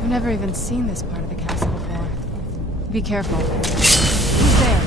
I've never even seen this part of the castle before. Be careful. Who's there?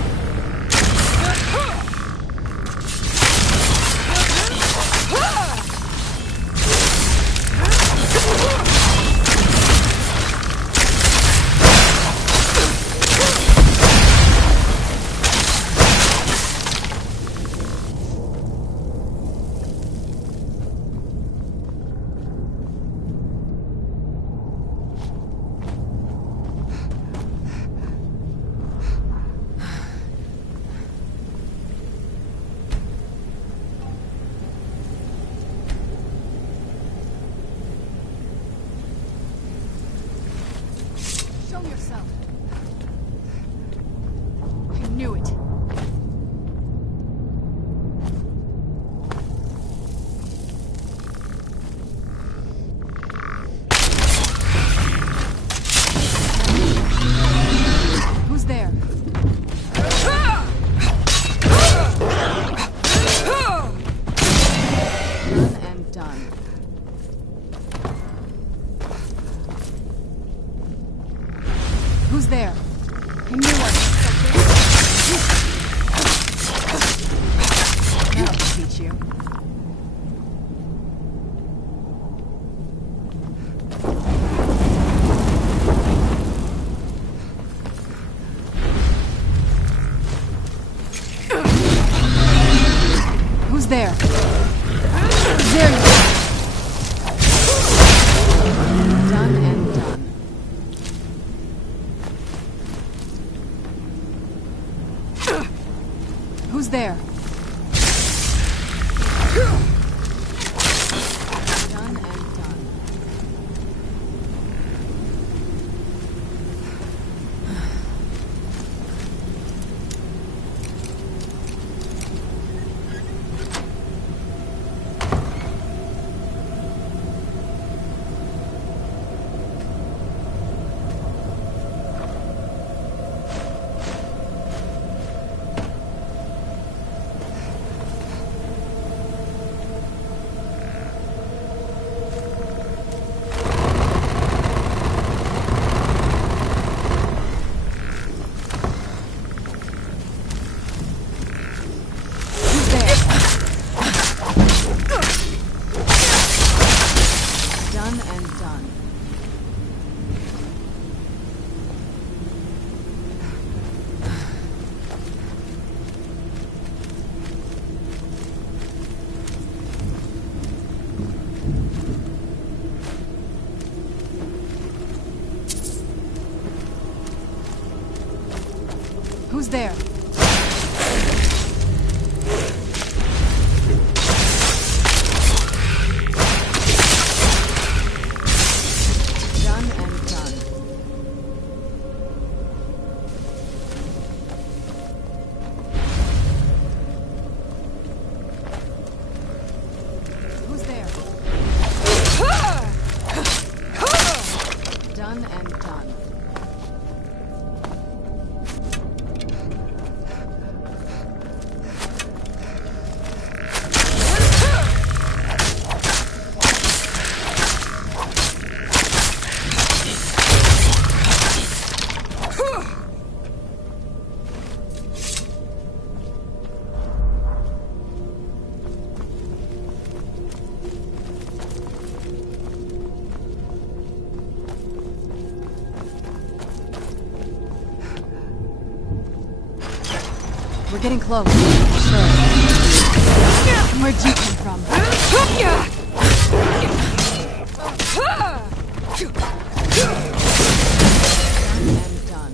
Show yourself. I knew it. Who's there? Done and done. Who's there? I knew I something. Now I'll teach you. Who's there? There you are. Done and done. Who's there? Done and done. Who's there? Done and done. Who's there? Done and done. We're getting close. Sure. Where'd you come from? Done and done.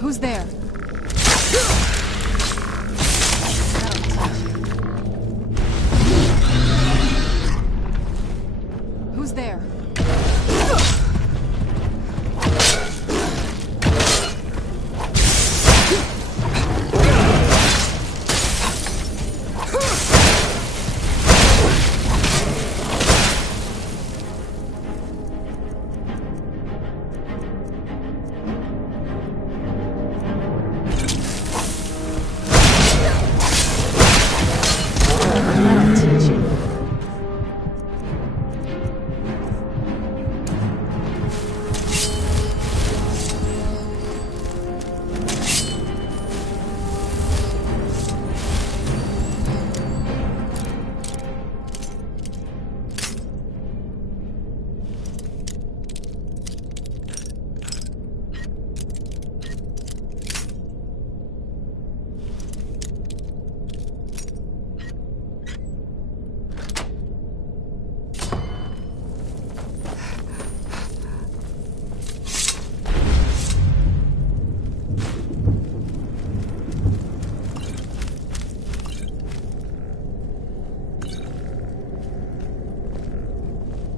Who's Who's there? Who's there?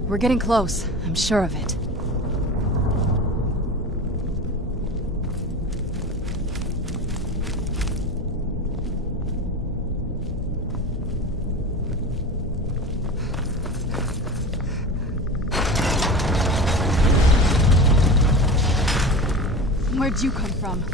We're getting close. I'm sure of it. Where'd you come from?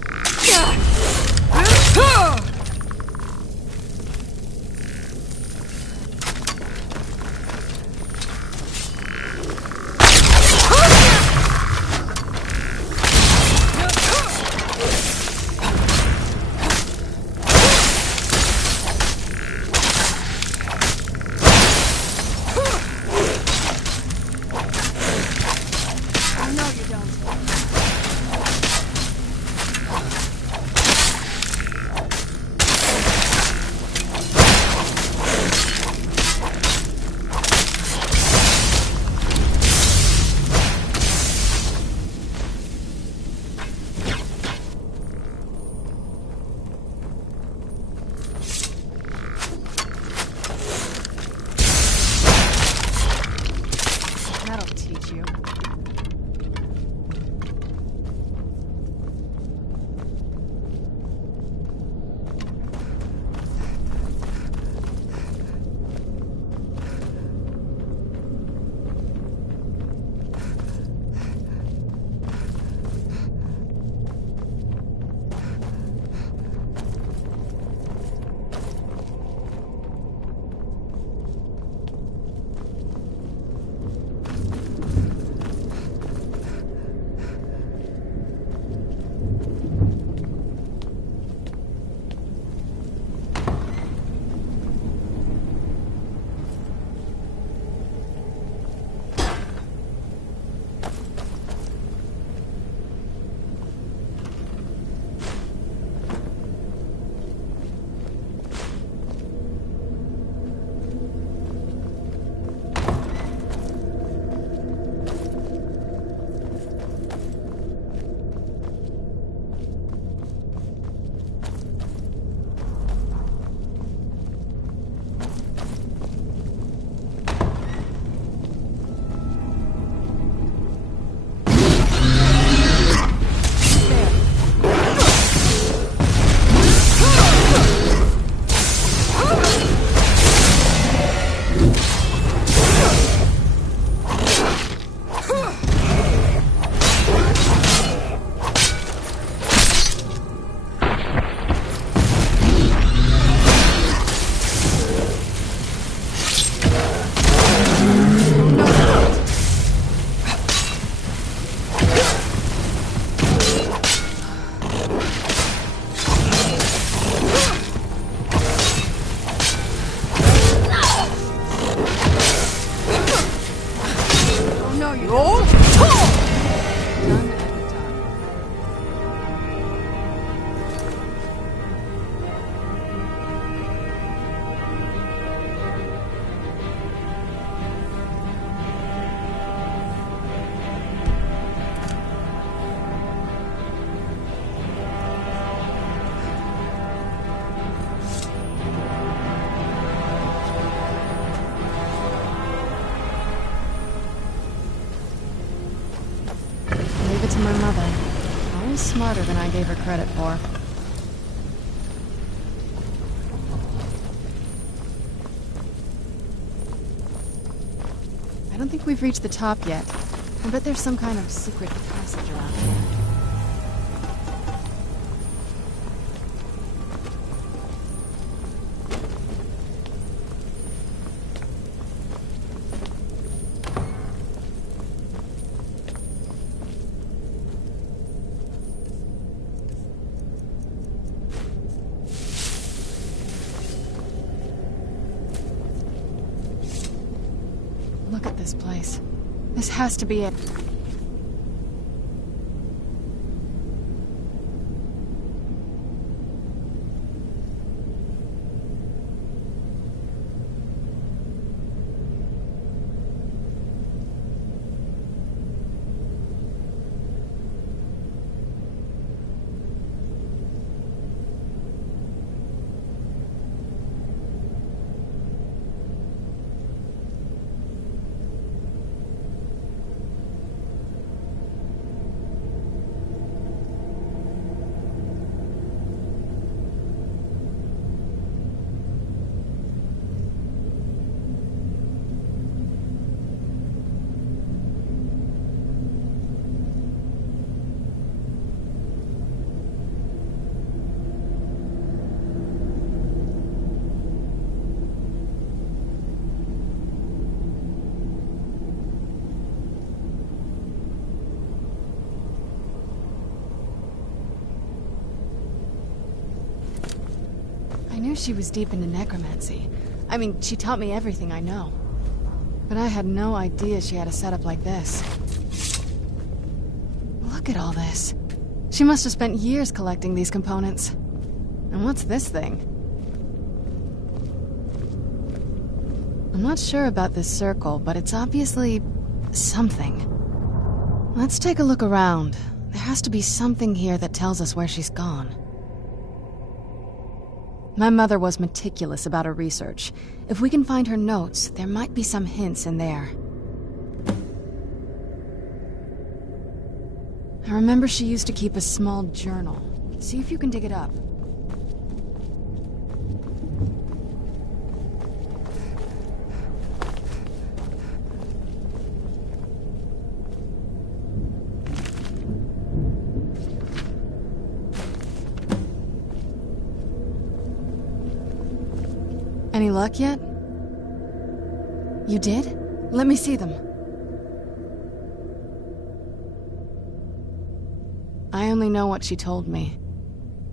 smarter than I gave her credit for. I don't think we've reached the top yet. I bet there's some kind of secret passage around here. Look at this place. This has to be it. I knew she was deep into necromancy. I mean, she taught me everything I know. But I had no idea she had a setup like this. Look at all this. She must have spent years collecting these components. And what's this thing? I'm not sure about this circle, but it's obviously something. Let's take a look around. There has to be something here that tells us where she's gone. My mother was meticulous about her research. If we can find her notes, there might be some hints in there. I remember she used to keep a small journal. See if you can dig it up. Any luck yet? You did? Let me see them. I only know what she told me.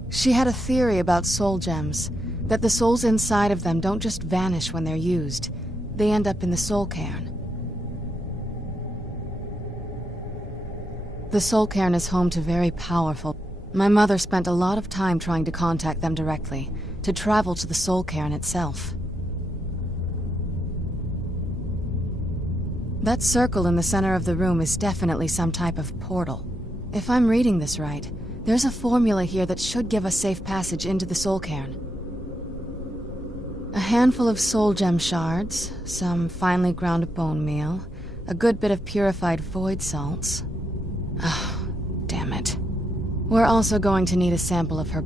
She had a theory about soul gems, that the souls inside of them don't just vanish when they're used. They end up in the soul cairn. The soul cairn is home to very powerful. My mother spent a lot of time trying to contact them directly, to travel to the soul cairn itself. That circle in the center of the room is definitely some type of portal. If I'm reading this right, there's a formula here that should give us safe passage into the soul cairn. A handful of soul gem shards, some finely ground bone meal, a good bit of purified void salts. Oh, damn it. We're also going to need a sample of her...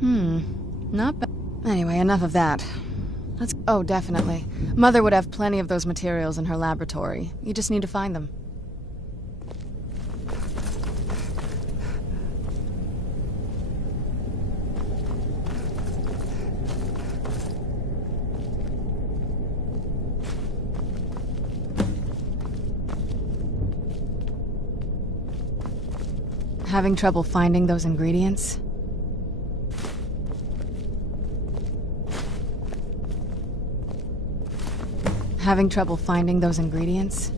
not bad. Anyway, enough of that. Let's... Oh, definitely. Mother would have plenty of those materials in her laboratory. You just need to find them. Having trouble finding those ingredients? Having trouble finding those ingredients?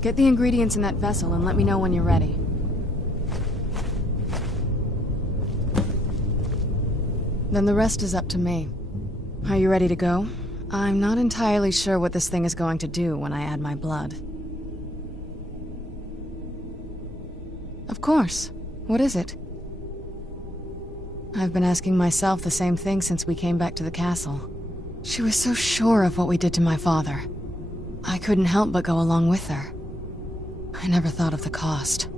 Get the ingredients in that vessel and let me know when you're ready. Then the rest is up to me. Are you ready to go? I'm not entirely sure what this thing is going to do when I add my blood. Of course. What is it? I've been asking myself the same thing since we came back to the castle. She was so sure of what we did to my father. I couldn't help but go along with her. I never thought of the cost.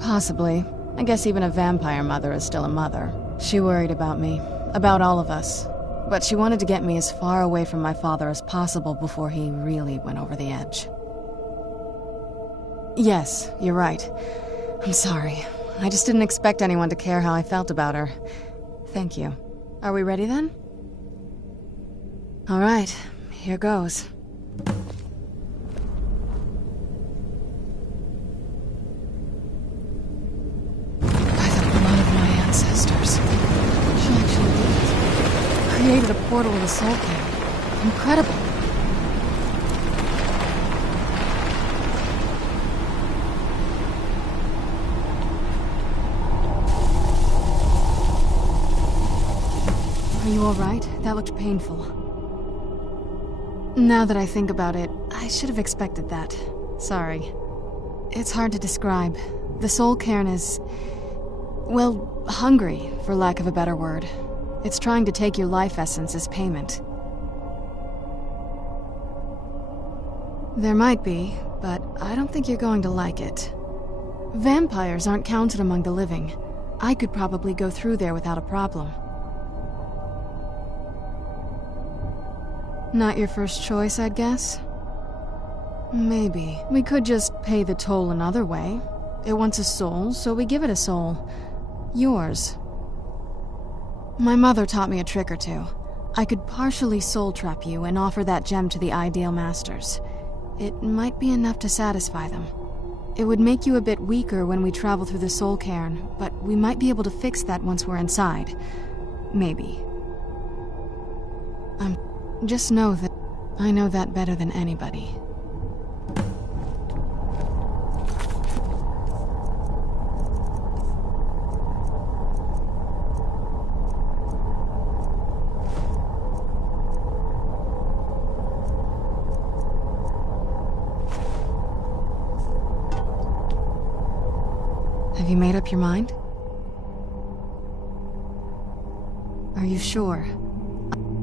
Possibly. I guess even a vampire mother is still a mother. She worried about me, about all of us. But she wanted to get me as far away from my father as possible before he really went over the edge. Yes, you're right. I'm sorry. I just didn't expect anyone to care how I felt about her. Thank you. Are we ready then? All right, here goes. Created a portal in the soul camp. Incredible. Are you all right? That looked painful. Now that I think about it, I should have expected that. Sorry. It's hard to describe. The soul cairn is, well, hungry, for lack of a better word. It's trying to take your life essence as payment. There might be, but I don't think you're going to like it. Vampires aren't counted among the living. I could probably go through there without a problem. Not your first choice, I'd guess? Maybe. We could just pay the toll another way. It wants a soul, so we give it a soul. Yours. My mother taught me a trick or two. I could partially soul trap you and offer that gem to the ideal masters. It might be enough to satisfy them. It would make you a bit weaker when we travel through the soul cairn, but we might be able to fix that once we're inside. Maybe. Just know that I know that better than anybody. Have you made up your mind? Are you sure?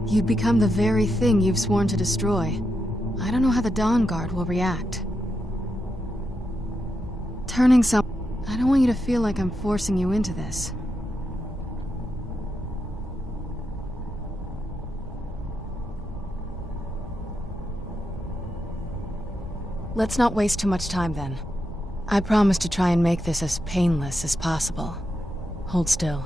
You'd become the very thing you've sworn to destroy. I don't know how the Dawn Guard will react. I don't want you to feel like I'm forcing you into this. Let's not waste too much time then. I promise to try and make this as painless as possible. Hold still.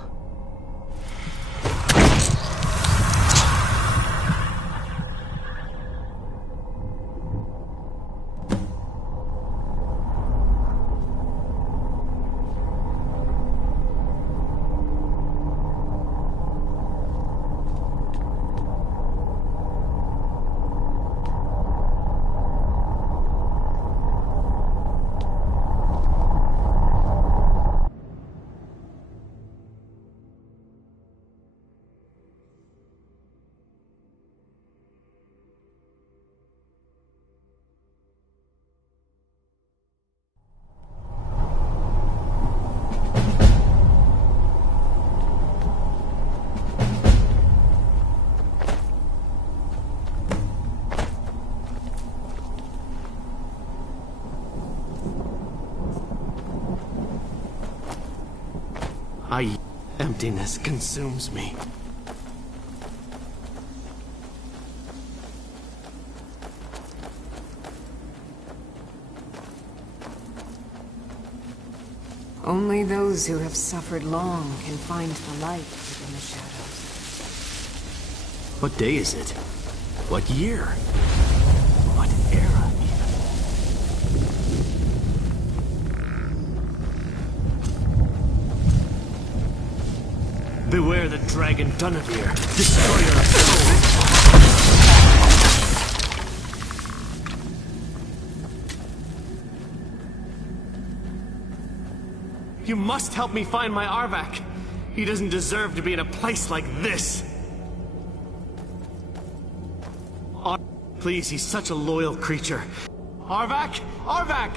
Emptiness consumes me. Only those who have suffered long can find the light within the shadows. What day is it? What year? What era, even? Beware the dragon Dunavir, destroyer of souls! You must help me find my Arvak. He doesn't deserve to be in a place like this. Please, he's such a loyal creature. Arvak! Arvak!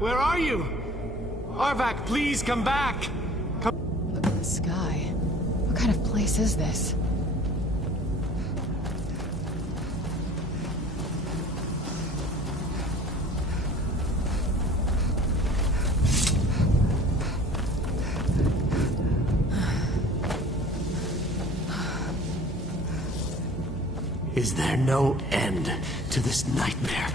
Where are you? Arvak, please come back! Look at the sky. What kind of place is this? Is there no end to this nightmare?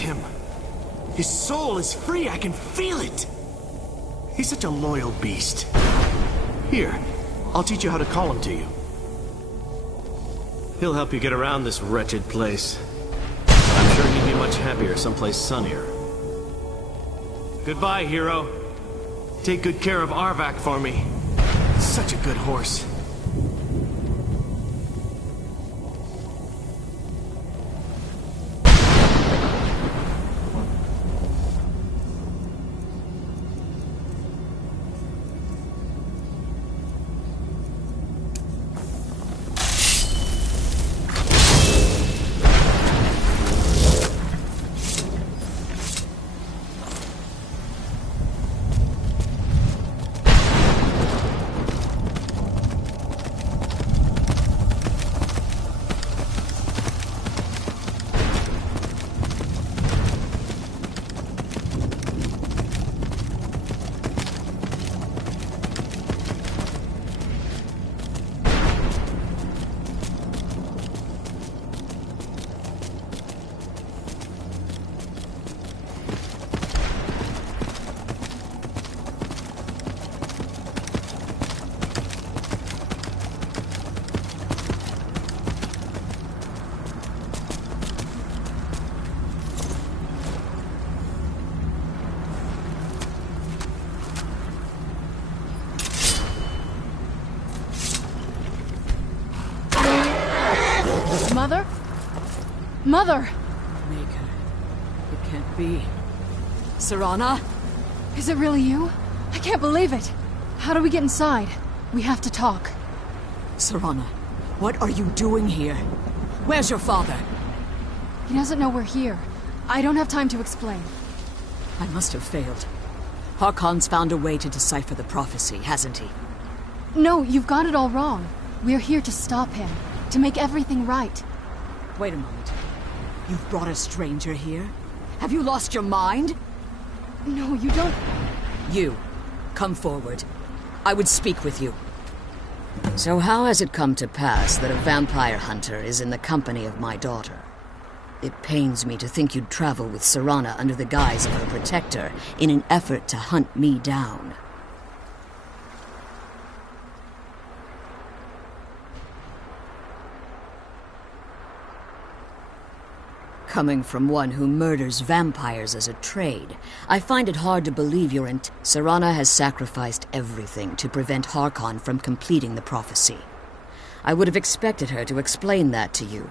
him. His soul is free, I can feel it. He's such a loyal beast. Here, I'll teach you how to call him to you. He'll help you get around this wretched place. I'm sure he'd be much happier someplace sunnier. Goodbye, hero. Take good care of Arvak for me. Such a good horse. Mother? Mother! Maker, it can't be. Serana? Is it really you? I can't believe it. How do we get inside? We have to talk. Serana, what are you doing here? Where's your father? He doesn't know we're here. I don't have time to explain. I must have failed. Harkon's found a way to decipher the prophecy, hasn't he? No, you've got it all wrong. We're here to stop him. To make everything right. Wait a moment. You've brought a stranger here? Have you lost your mind? No, you don't... You, come forward. I would speak with you. So how has it come to pass that a vampire hunter is in the company of my daughter? It pains me to think you'd travel with Serana under the guise of her protector in an effort to hunt me down. Coming from one who murders vampires as a trade, I find it hard to believe Serana has sacrificed everything to prevent Harkon from completing the prophecy. I would have expected her to explain that to you.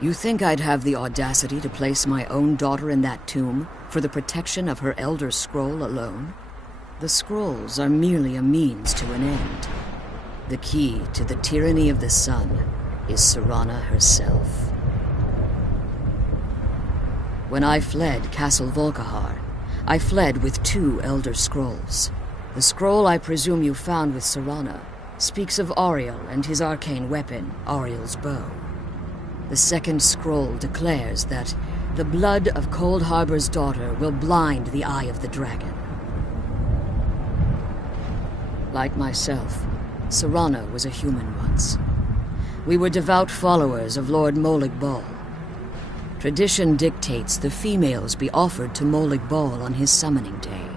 You think I'd have the audacity to place my own daughter in that tomb for the protection of her Elder Scroll alone? The scrolls are merely a means to an end. The key to the tyranny of the sun is Serana herself. When I fled Castle Volkihar, I fled with 2 Elder Scrolls. The scroll I presume you found with Serana speaks of Auriel and his arcane weapon, Auriel's bow. The second scroll declares that the blood of Cold Harbor's daughter will blind the eye of the dragon. Like myself, Serana was a human once. We were devout followers of Lord Molig Bal. Tradition dictates the females be offered to Molig Bal on his summoning day.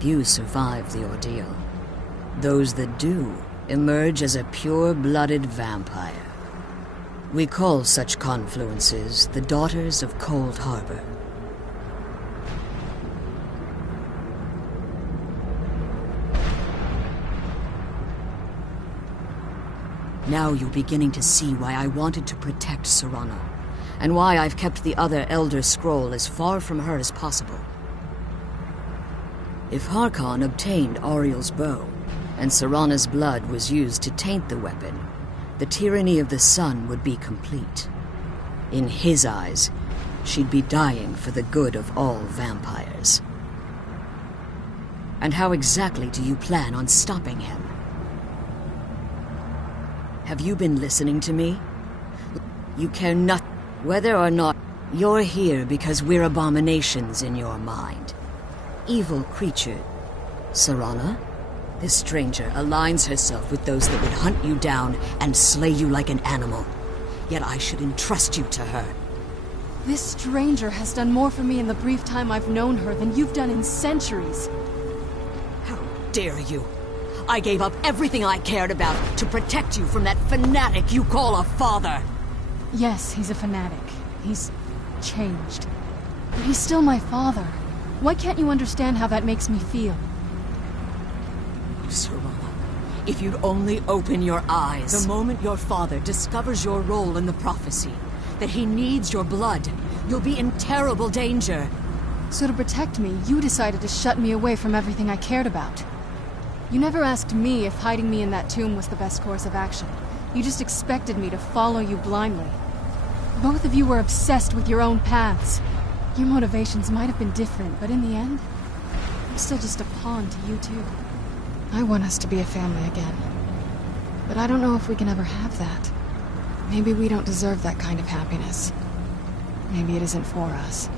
Few survive the ordeal. Those that do emerge as a pure-blooded vampire. We call such confluences the Daughters of Cold Harbor. Now you're beginning to see why I wanted to protect Serana, and why I've kept the other Elder Scroll as far from her as possible. If Harkon obtained Auriel's bow, and Serana's blood was used to taint the weapon, the tyranny of the sun would be complete. In his eyes, she'd be dying for the good of all vampires. And how exactly do you plan on stopping him? Have you been listening to me? You care not whether or not you're here because we're abominations in your mind. Evil creature. Serana? This stranger aligns herself with those that would hunt you down and slay you like an animal. yet I should entrust you to her. This stranger has done more for me in the brief time I've known her than you've done in centuries. How dare you? I gave up everything I cared about to protect you from that fanatic you call a father. Yes, he's a fanatic. He's changed. But he's still my father. Why can't you understand how that makes me feel? Serana, if you'd only open your eyes. The moment your father discovers your role in the prophecy, that he needs your blood, you'll be in terrible danger. So to protect me, you decided to shut me away from everything I cared about. You never asked me if hiding me in that tomb was the best course of action. You just expected me to follow you blindly. Both of you were obsessed with your own paths. Your motivations might have been different, but in the end, I'm still just a pawn to you too. I want us to be a family again. But I don't know if we can ever have that. Maybe we don't deserve that kind of happiness. Maybe it isn't for us.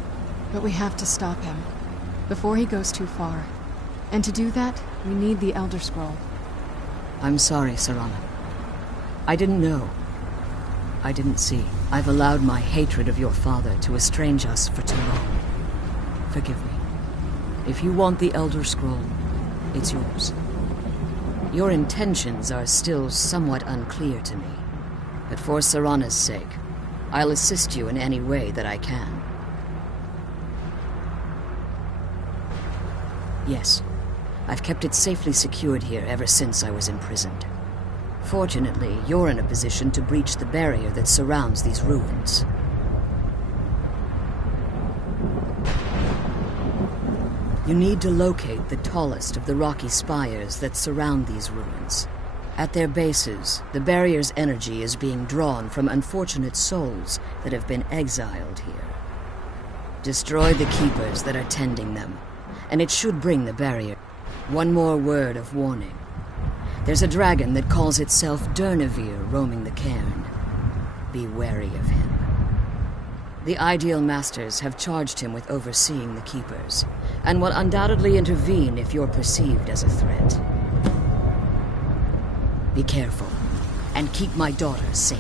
But we have to stop him, before he goes too far. And to do that, we need the Elder Scroll. I'm sorry, Serana. I didn't know. I didn't see. I've allowed my hatred of your father to estrange us for too long. Forgive me. If you want the Elder Scroll, it's yours. Your intentions are still somewhat unclear to me, but for Serana's sake, I'll assist you in any way that I can. Yes, I've kept it safely secured here ever since I was imprisoned. Fortunately, you're in a position to breach the barrier that surrounds these ruins. You need to locate the tallest of the rocky spires that surround these ruins. At their bases, the barrier's energy is being drawn from unfortunate souls that have been exiled here. Destroy the keepers that are tending them, and it should bring the barrier. One more word of warning. There's a dragon that calls itself Durnevere roaming the cairn. Be wary of him. The Ideal Masters have charged him with overseeing the Keepers, and will undoubtedly intervene if you're perceived as a threat. Be careful, and keep my daughter safe.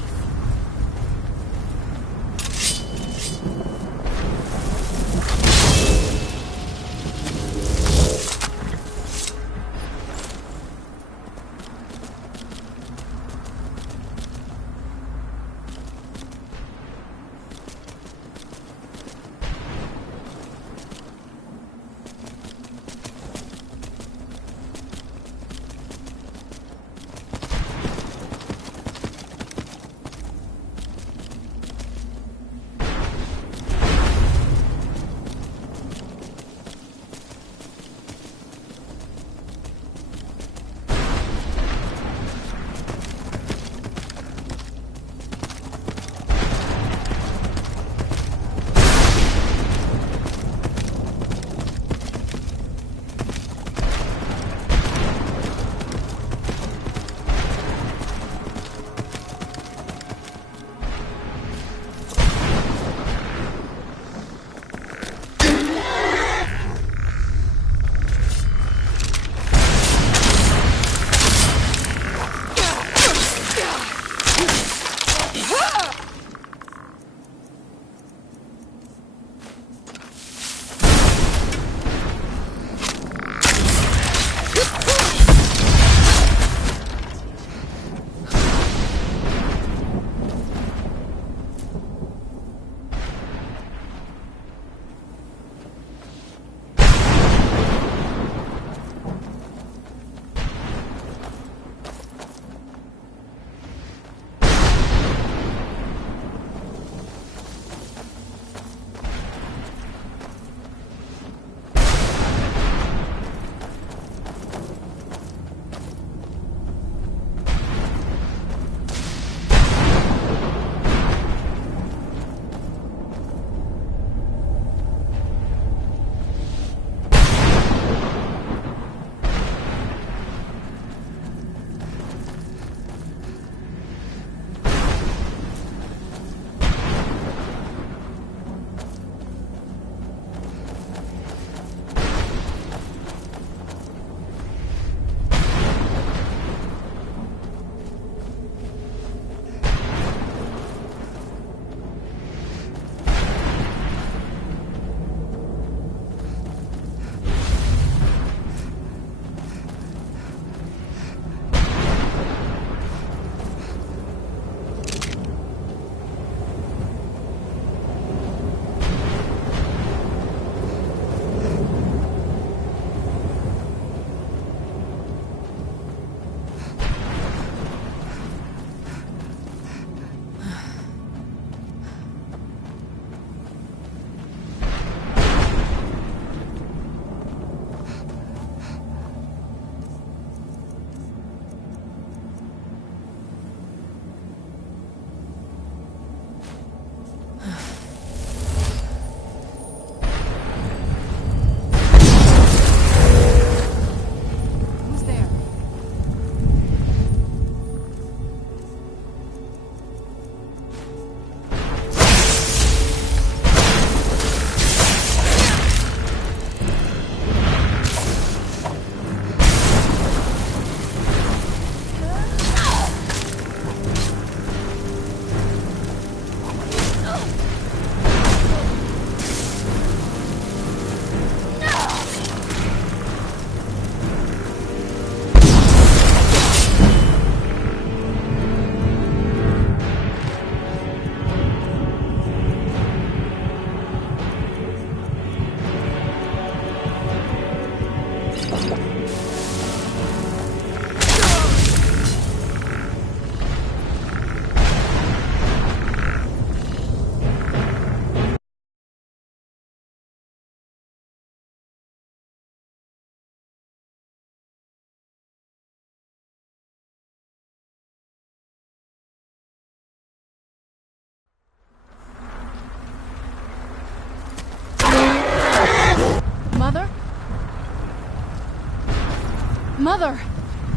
Mother!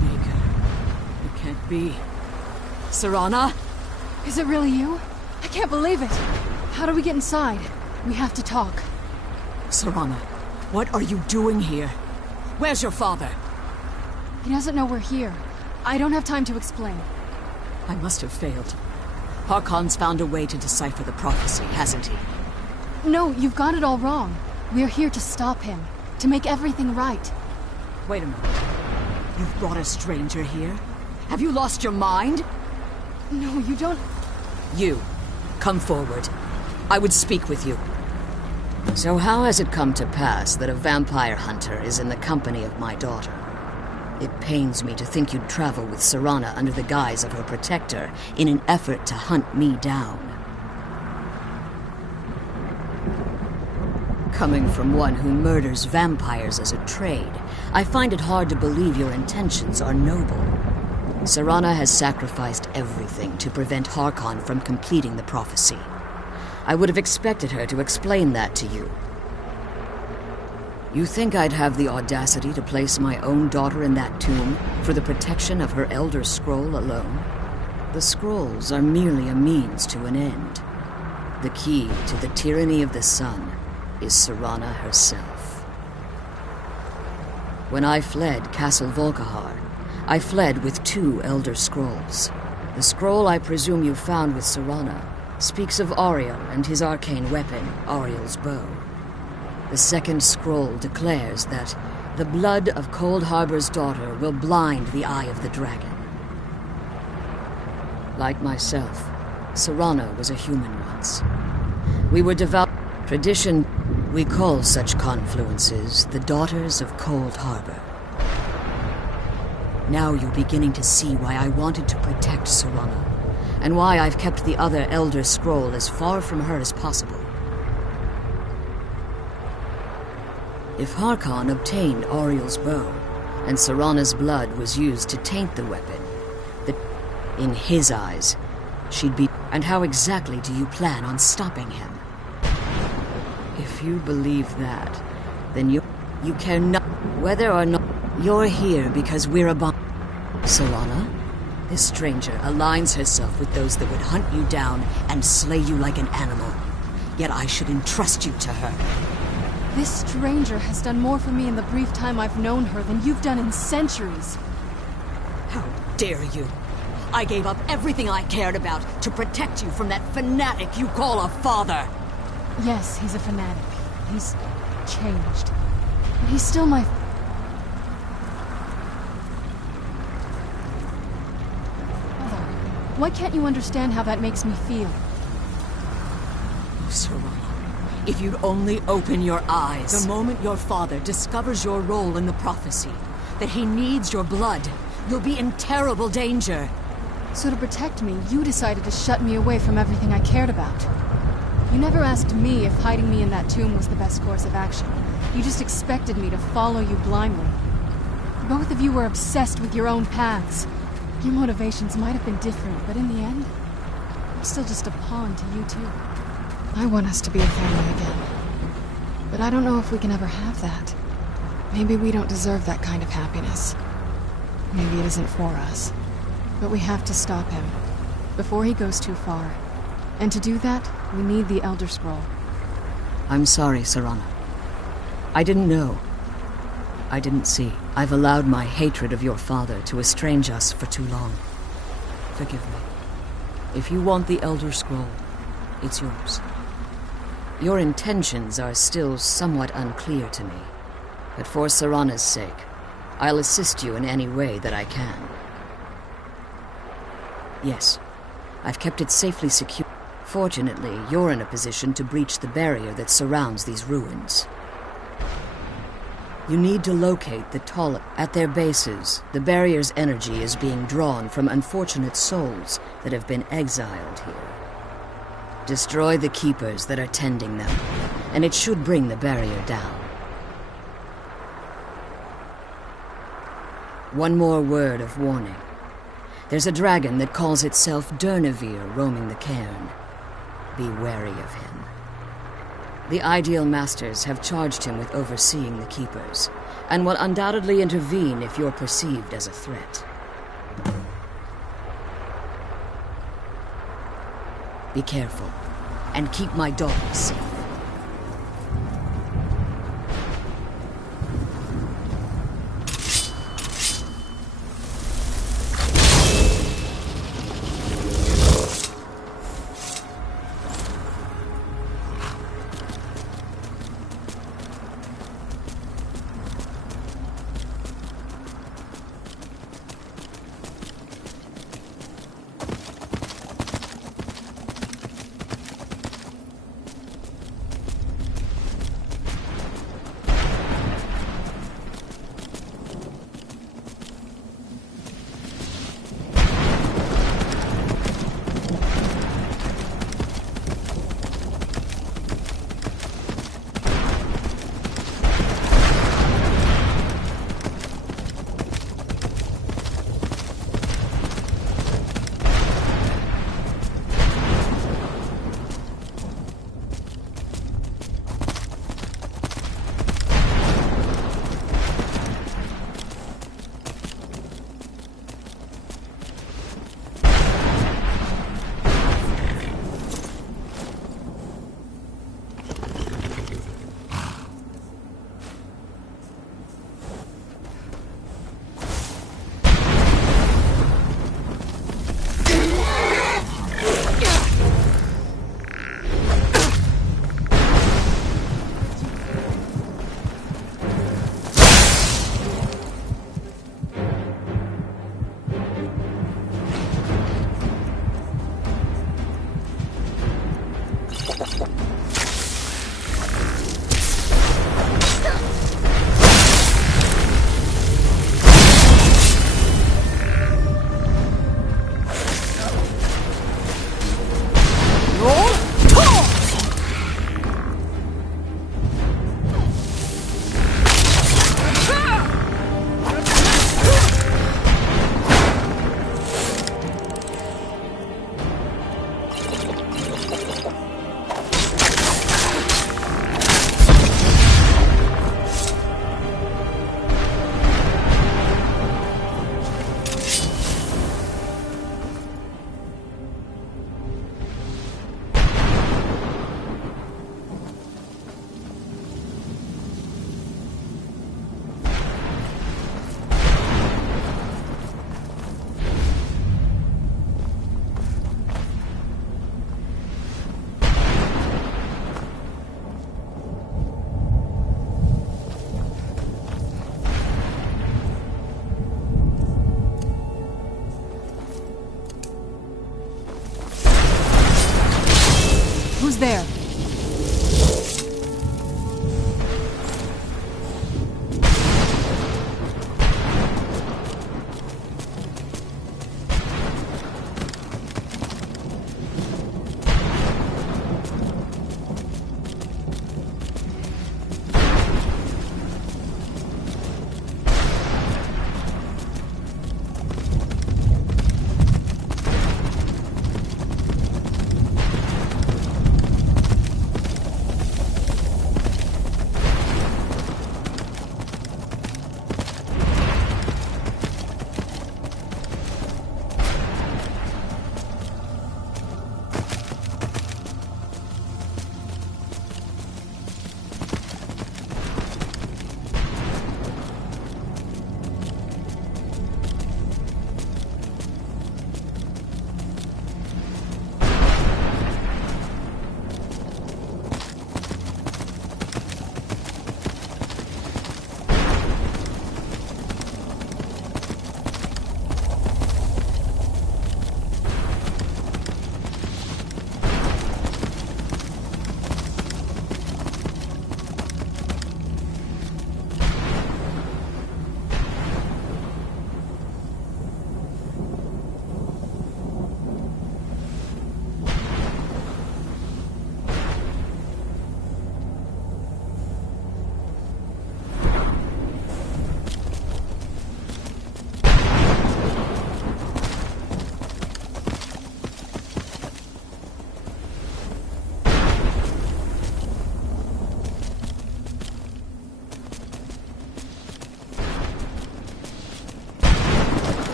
Mika, it can't be. Serana? Is it really you? I can't believe it. How do we get inside? We have to talk. Serana, what are you doing here? Where's your father? He doesn't know we're here. I don't have time to explain. I must have failed. Harkon's found a way to decipher the prophecy, hasn't he? No, you've got it all wrong. We're here to stop him. To make everything right. Wait a moment. You've brought a stranger here? Have you lost your mind? No, you don't... You, come forward. I would speak with you. So how has it come to pass that a vampire hunter is in the company of my daughter? It pains me to think you'd travel with Serana under the guise of her protector in an effort to hunt me down. Coming from one who murders vampires as a trade, I find it hard to believe your intentions are noble. Serana has sacrificed everything to prevent Harkon from completing the prophecy. I would have expected her to explain that to you. You think I'd have the audacity to place my own daughter in that tomb for the protection of her Elder Scroll alone? The scrolls are merely a means to an end. The key to the tyranny of the sun is Serana herself. When I fled Castle Volkihar, I fled with 2 Elder Scrolls. The scroll I presume you found with Serana speaks of Ariel and his arcane weapon, Ariel's bow. The second scroll declares that the blood of Cold Harbor's daughter will blind the eye of the dragon. Like myself, Serana was a human once. We were devout. Tradition, we call such confluences the Daughters of Cold Harbor. Now you're beginning to see why I wanted to protect Serana, and why I've kept the other Elder Scroll as far from her as possible. If Harkon obtained Ariel's bow, and Serana's blood was used to taint the weapon, in his eyes, she'd be... And how exactly do you plan on stopping him? If you believe that, then you care not whether or not you're here because we're a Serana, this stranger aligns herself with those that would hunt you down and slay you like an animal. Yet I should entrust you to her. This stranger has done more for me in the brief time I've known her than you've done in centuries. How dare you! I gave up everything I cared about to protect you from that fanatic you call a father! Yes, he's a fanatic. He's changed. But he's still my... Mother, why can't you understand how that makes me feel? Oh, Serana, if you'd only open your eyes. The moment your father discovers your role in the prophecy, that he needs your blood, you'll be in terrible danger. So to protect me, you decided to shut me away from everything I cared about. You never asked me if hiding me in that tomb was the best course of action. You just expected me to follow you blindly. Both of you were obsessed with your own paths. Your motivations might have been different, but in the end, I'm still just a pawn to you too. I want us to be a family again. But I don't know if we can ever have that. Maybe we don't deserve that kind of happiness. Maybe it isn't for us. But we have to stop him, before he goes too far. And to do that, we need the Elder Scroll. I'm sorry, Serana. I didn't know. I didn't see. I've allowed my hatred of your father to estrange us for too long. Forgive me. If you want the Elder Scroll, it's yours. Your intentions are still somewhat unclear to me, but for Serana's sake, I'll assist you in any way that I can. Yes, I've kept it safely secure. Fortunately, you're in a position to breach the barrier that surrounds these ruins. You need to locate the Tall. At their bases, the barrier's energy is being drawn from unfortunate souls that have been exiled here. Destroy the keepers that are tending them, and it should bring the barrier down. One more word of warning. There's a dragon that calls itself Durnevere roaming the cairn. Be wary of him. The Ideal Masters have charged him with overseeing the Keepers, and will undoubtedly intervene if you're perceived as a threat. Be careful, and keep my daughters safe.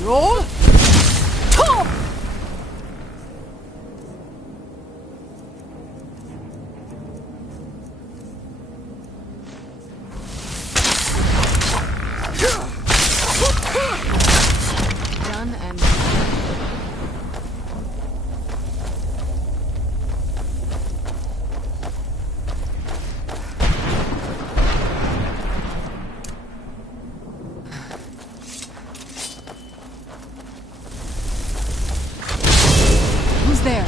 Roll! Tom! Done and... Who's there?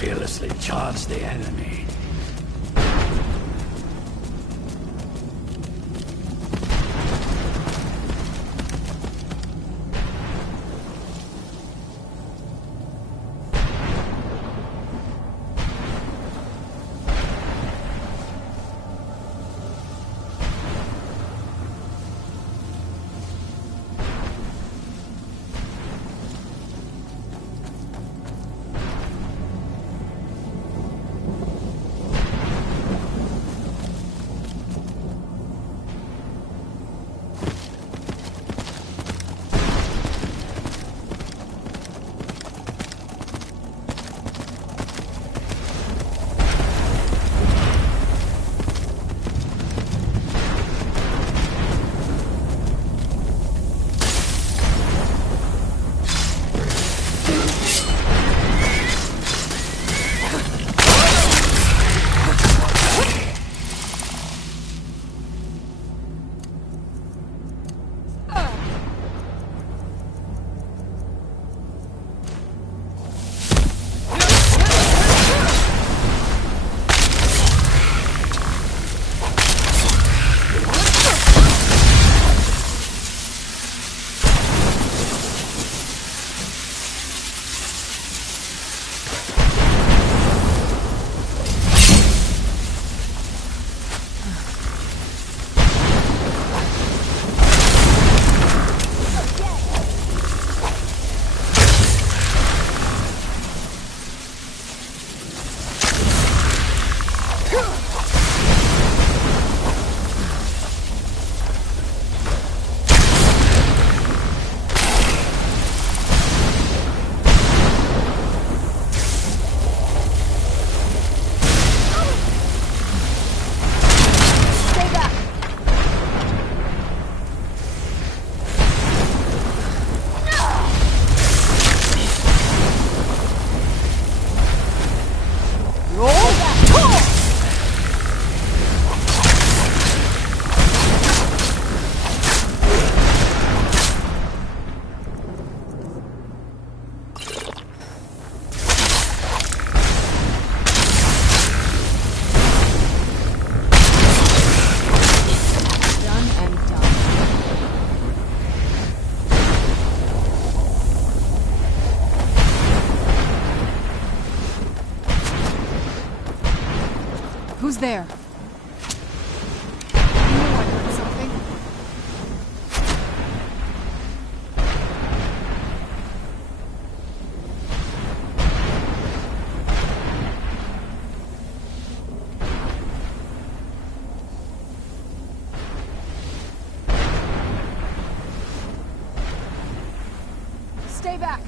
Fearlessly charge the enemy. Who's there? I knew I heard something. Stay back!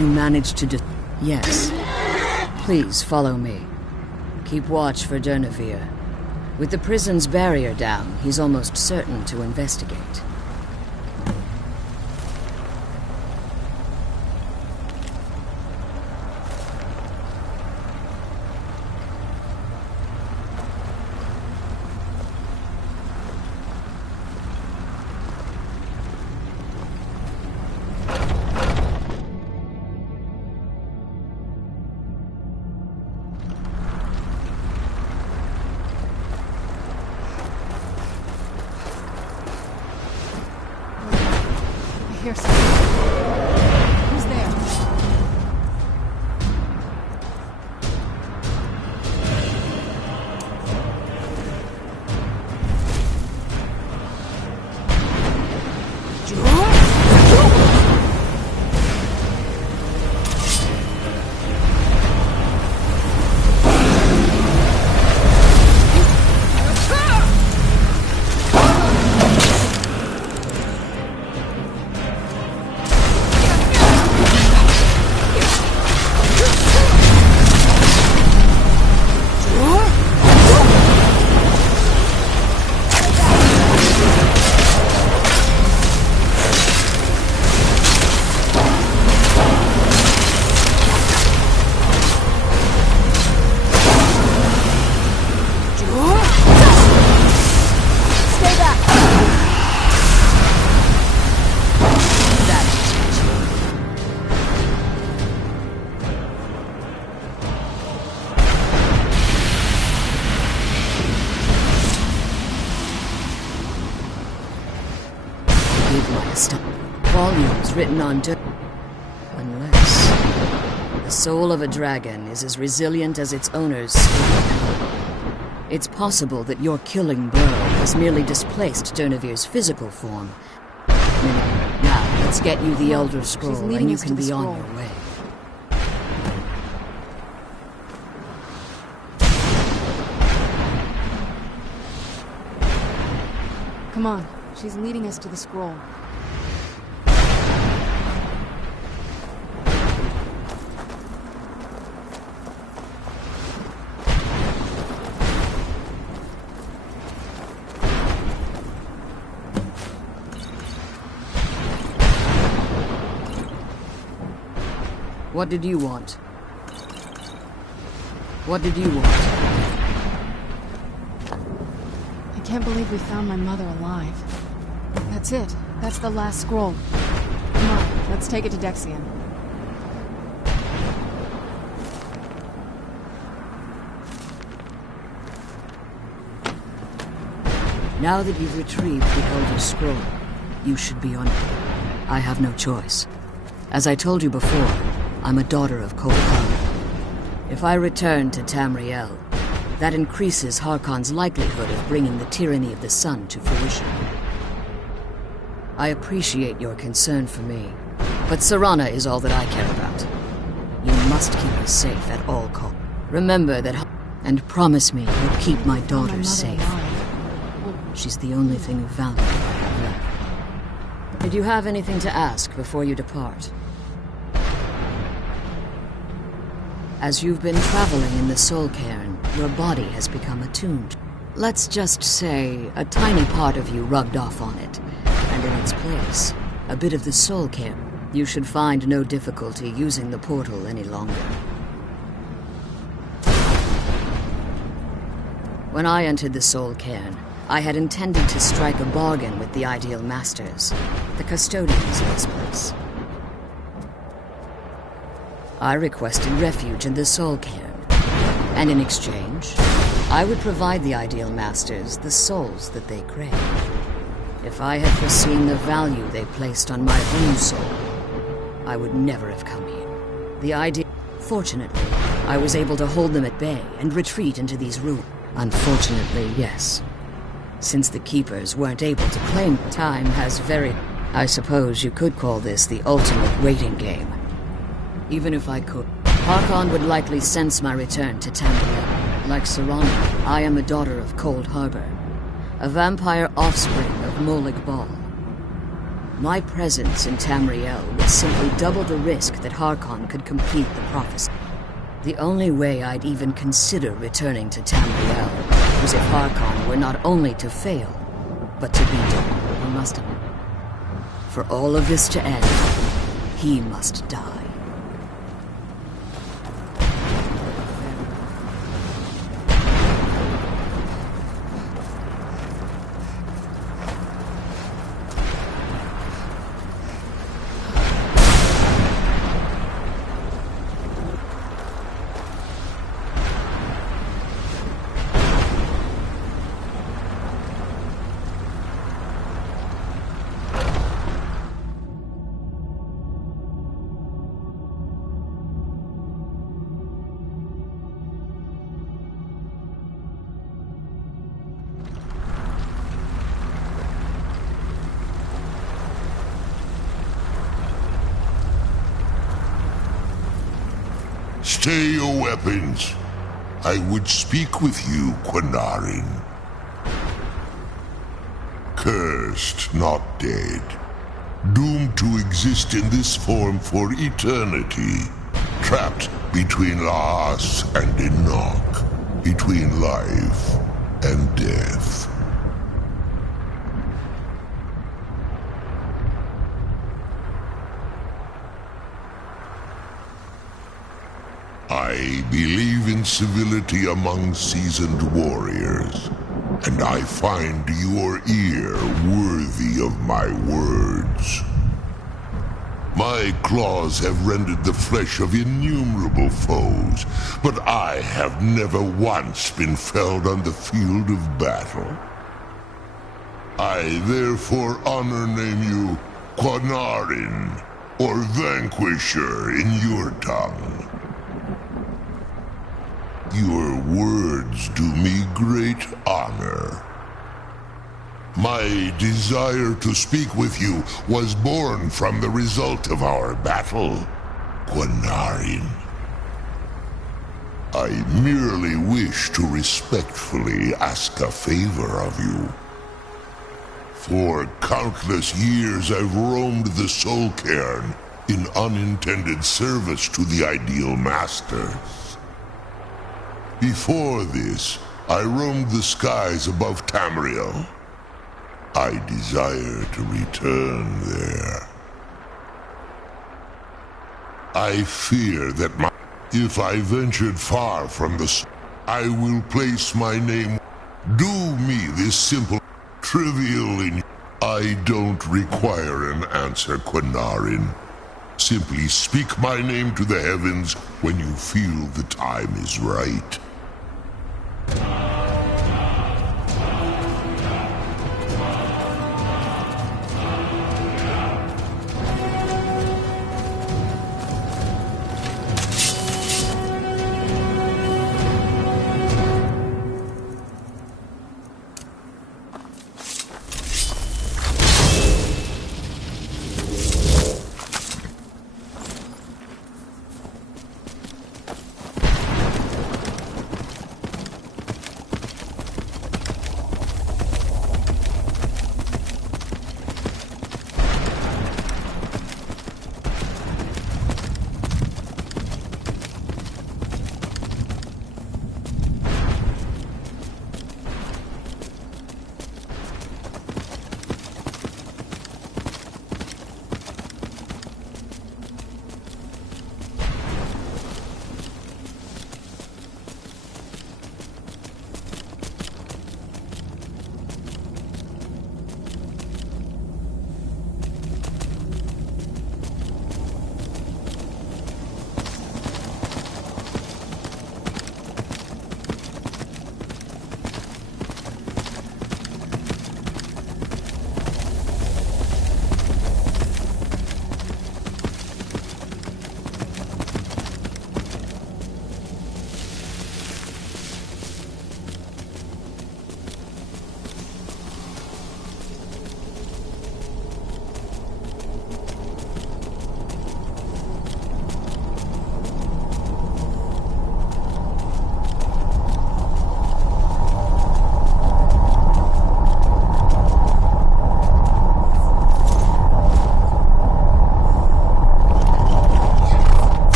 You managed to Yes. Please follow me. Keep watch for Durnevere. With the prison's barrier down, he's almost certain to investigate. I hear something. Who's there? volumes written on dirt. Unless the soul of a dragon is as resilient as its owner's soul. It's possible that your killing blow has merely displaced Dernevir's physical form. Now, let's get you the Elder Scroll, and you can be on your way. Come on, she's leading us to the scroll. What did you want? What did you want? I can't believe we found my mother alive. That's it. That's the last scroll. Come on, let's take it to Dexion. Now that you've retrieved the Elder Scroll, you should be on it. I have no choice. As I told you before, I'm a daughter of Cold Harbor. If I return to Tamriel, that increases Harkon's likelihood of bringing the tyranny of the sun to fruition. I appreciate your concern for me, but Serana is all that I care about. You must keep her safe at all costs. Remember that, and promise me you'll keep my daughter safe. She's the only thing of value I have left. Did you have anything to ask before you depart? As you've been traveling in the Soul Cairn, your body has become attuned. Let's just say a tiny part of you rubbed off on it, and in its place, a bit of the Soul Cairn. You should find no difficulty using the portal any longer. When I entered the Soul Cairn, I had intended to strike a bargain with the Ideal Masters, the custodians of this place. I requested refuge in the Soul Cairn, and in exchange, I would provide the Ideal Masters the souls that they crave. If I had foreseen the value they placed on my own soul, I would never have come here. Fortunately, I was able to hold them at bay and retreat into these rooms. Unfortunately, yes. Since the Keepers weren't able to claim, time has varied. I suppose you could call this the ultimate waiting game. Even if I could, Harkon would likely sense my return to Tamriel. Like Serana, I am a daughter of Cold Harbor, a vampire offspring of Molig Bal. My presence in Tamriel would simply double the risk that Harkon could complete the prophecy. The only way I'd even consider returning to Tamriel was if Harkon were not only to fail, but to be done. He must have. For all of this to end, he must die. Stay your weapons. I would speak with you, Quinarin. Cursed, not dead. Doomed to exist in this form for eternity. Trapped between Laas and Enoch. Between life and death. I believe in civility among seasoned warriors, and I find your ear worthy of my words. My claws have rended the flesh of innumerable foes, but I have never once been felled on the field of battle. I therefore honor name you Quanarin, or Vanquisher in your tongue. Your words do me great honor. My desire to speak with you was born from the result of our battle, Quanarin. I merely wish to respectfully ask a favor of you. For countless years I've roamed the Soul Cairn in unintended service to the Ideal Masters. Before this, I roamed the skies above Tamriel. I desire to return there. I fear that if I ventured far from I will place my name. Do me this simple, trivial in. I don't require an answer, Quanarin. Simply speak my name to the heavens when you feel the time is right.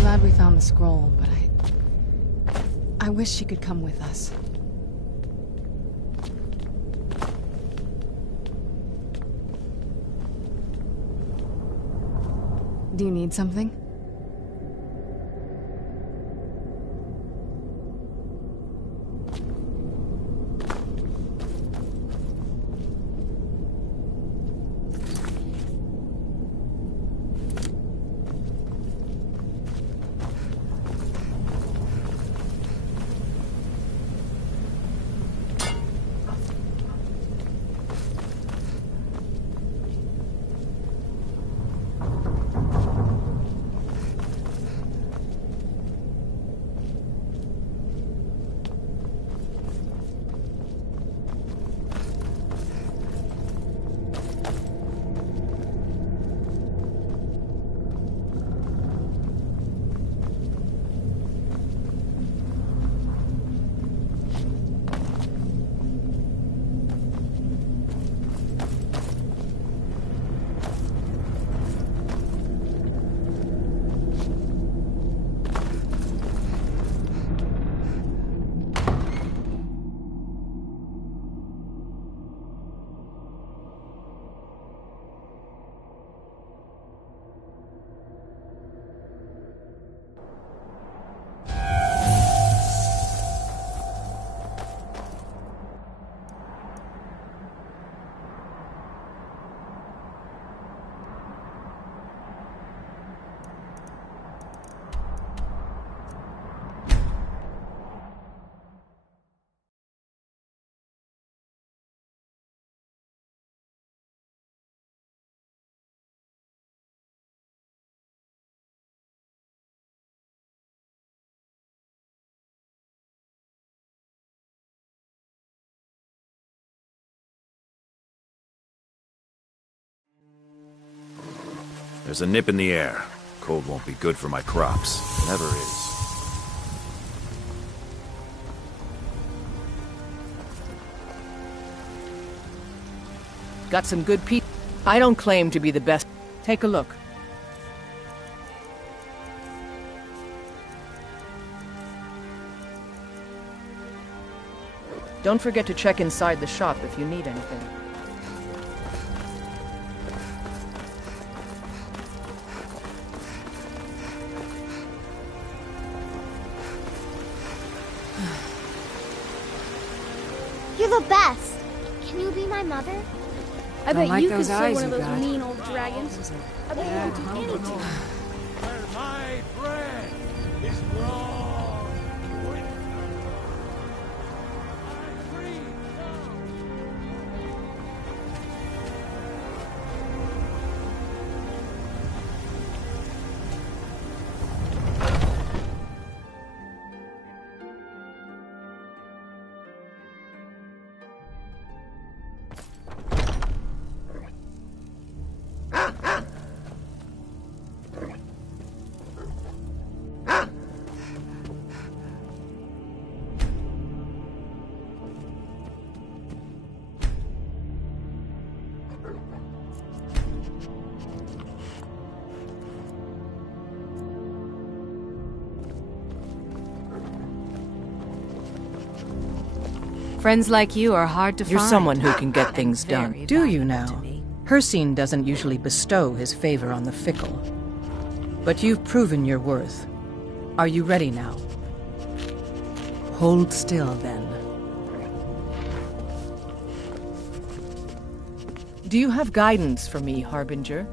Glad we found the scroll, but I wish she could come with us. Do you need something? There's a nip in the air. Cold won't be good for my crops. Never is. Got some good people. I don't claim to be the best. Take a look. Don't forget to check inside the shop if you need anything. You're the best. Can you be my mother? I bet like you those could eyes slay one you of those got. mean old dragons. I bet you could do anything. Where my bread is raw. I'm free now. Friends like you are hard to You're find. someone who can get things done. Very Do you valuable to now? me. Hercene doesn't usually bestow his favor on the fickle. But you've proven your worth. Are you ready now? Hold still, then. Do you have guidance for me, Harbinger?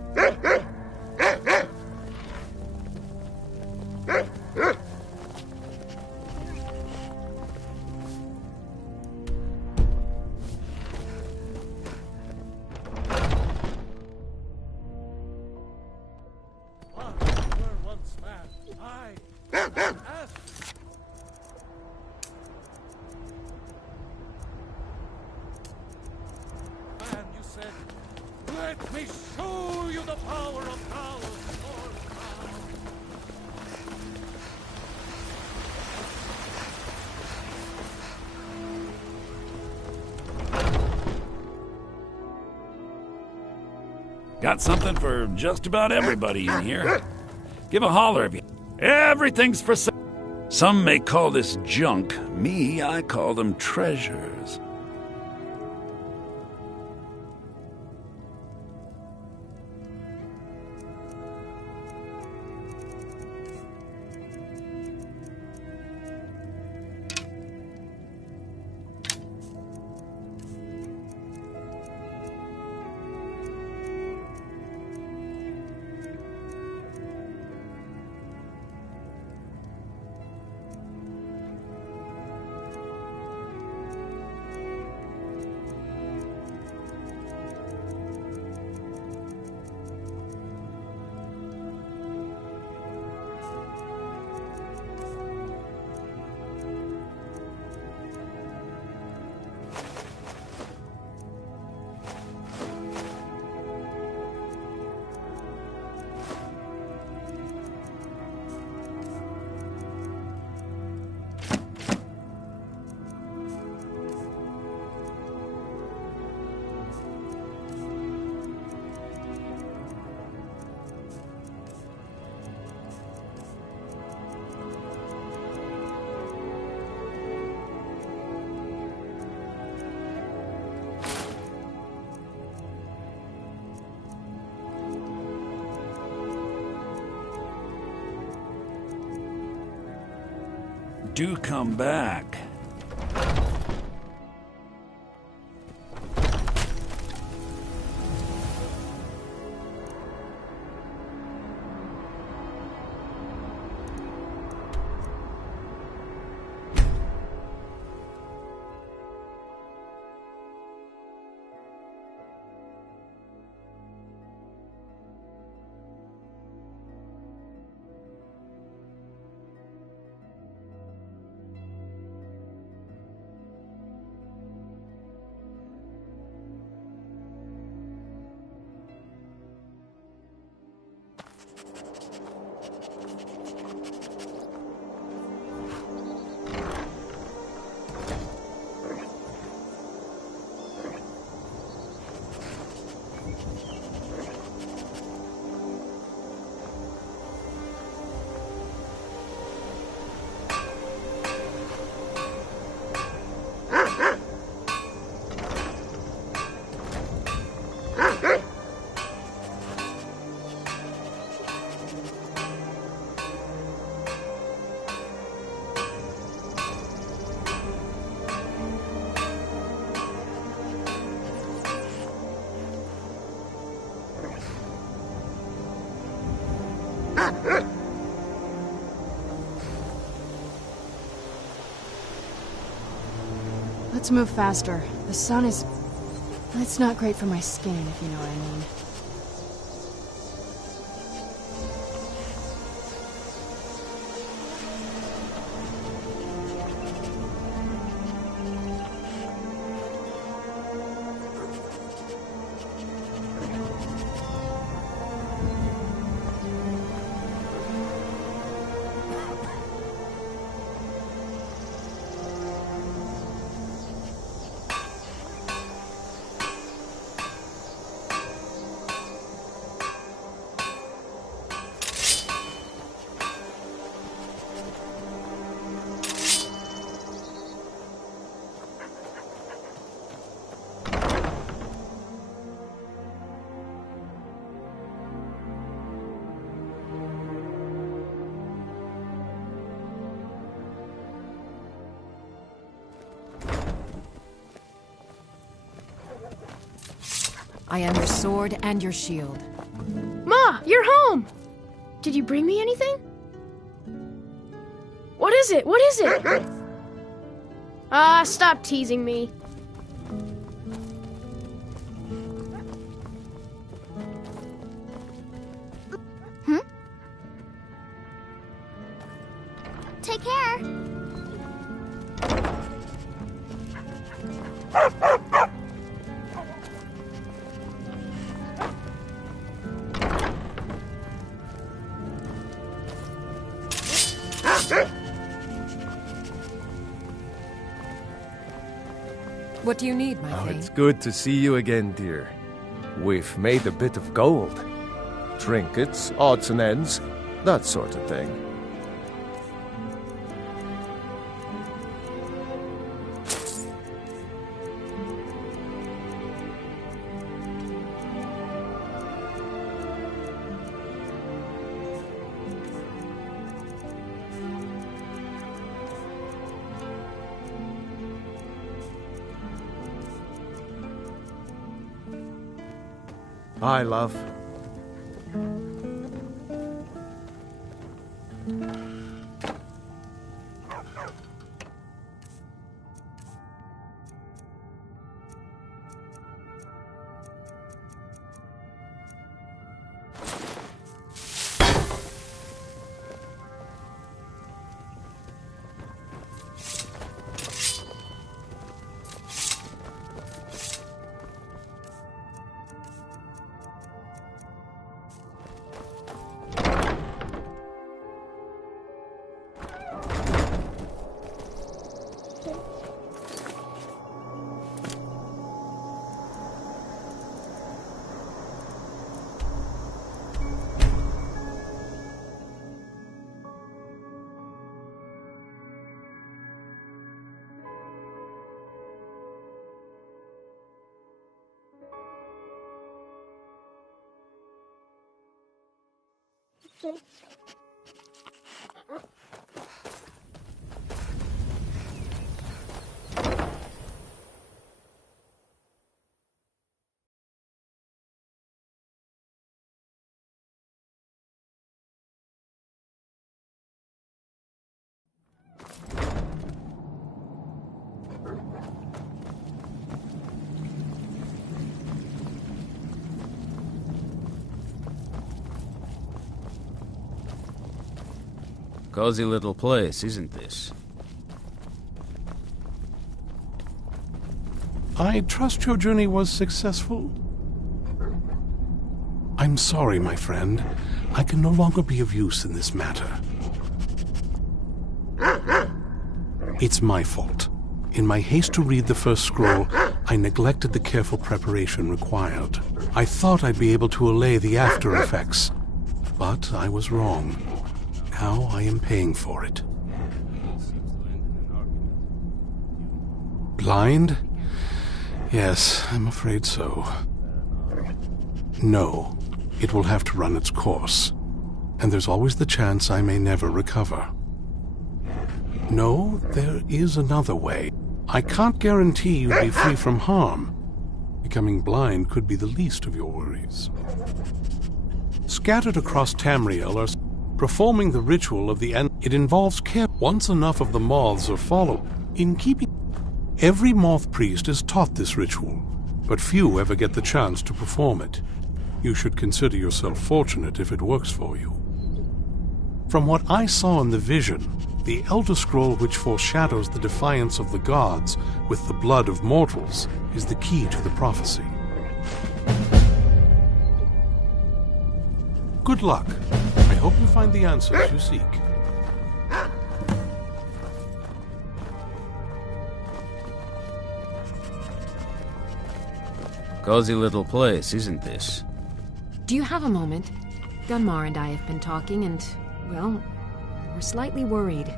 Let me show you the power of power. Got something for just about everybody in here. Give a holler if you... Everything's for sale. Some may call this junk. Me, I call them treasures. Do come back. Let's move faster. The sun is... It's not great for my skin, if you know what I mean. I am your sword and your shield. Ma, you're home! Did you bring me anything? What is it? What is it? Ah, stop teasing me. Take care. What do you need, my Oh, thing? it's good to see you again, dear. We've made a bit of gold. Trinkets, odds and ends, that sort of thing. Bye, love. Cozy little place, isn't this? I trust your journey was successful? I'm sorry, my friend. I can no longer be of use in this matter. It's my fault. In my haste to read the first scroll, I neglected the careful preparation required. I thought I'd be able to allay the after effects, but I was wrong. Now I am paying for it. Blind? Yes, I'm afraid so. No, it will have to run its course, and there's always the chance I may never recover. No, there is another way. I can't guarantee you'll be free from harm. Becoming blind could be the least of your worries. Scattered across Tamriel are performing the ritual of the end. It involves care. Once enough of the moths are followed. In keeping... Every moth priest is taught this ritual, but few ever get the chance to perform it. You should consider yourself fortunate if it works for you. From what I saw in the vision, the Elder Scroll which foreshadows the defiance of the gods with the blood of mortals is the key to the prophecy. Good luck. I hope you find the answers you seek. Cozy little place, isn't this? Do you have a moment? Gunmar and I have been talking and, well, we're slightly worried.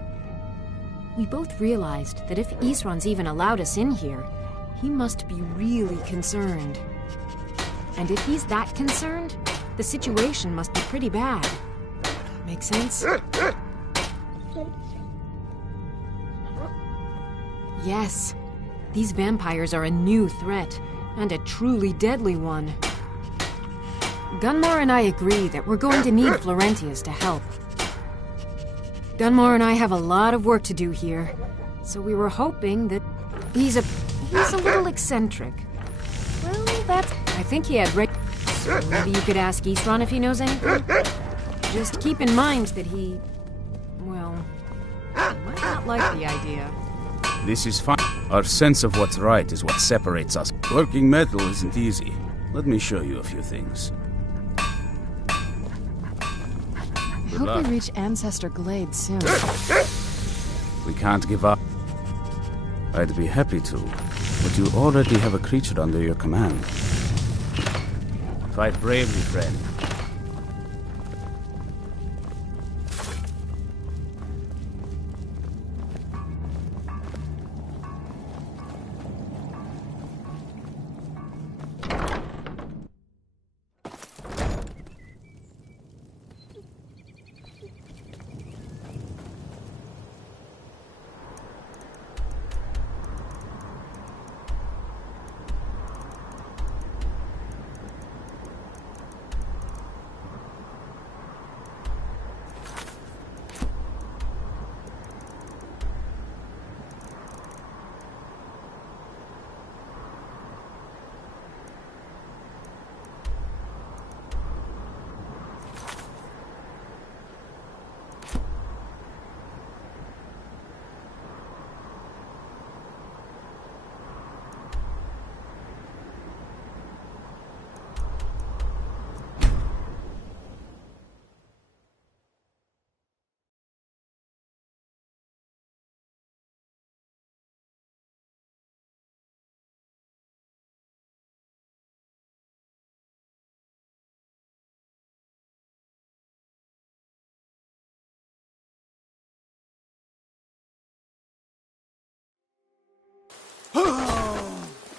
We both realized that if Isran's even allowed us in here, he must be really concerned. And if he's that concerned, the situation must be pretty bad. Make sense? Yes. These vampires are a new threat, and a truly deadly one. Gunmar and I agree that we're going to need Florentius to help. Gunmar and I have a lot of work to do here, so we were hoping that he's a little eccentric. Well, I think he had so maybe you could ask Isran if he knows anything? Just keep in mind that he might not like the idea. This is fine. Our sense of what's right is what separates us. Working metal isn't easy. Let me show you a few things. I hope we reach Ancestor Glade soon. We can't give up. I'd be happy to, but you already have a creature under your command. Fight bravely, friend.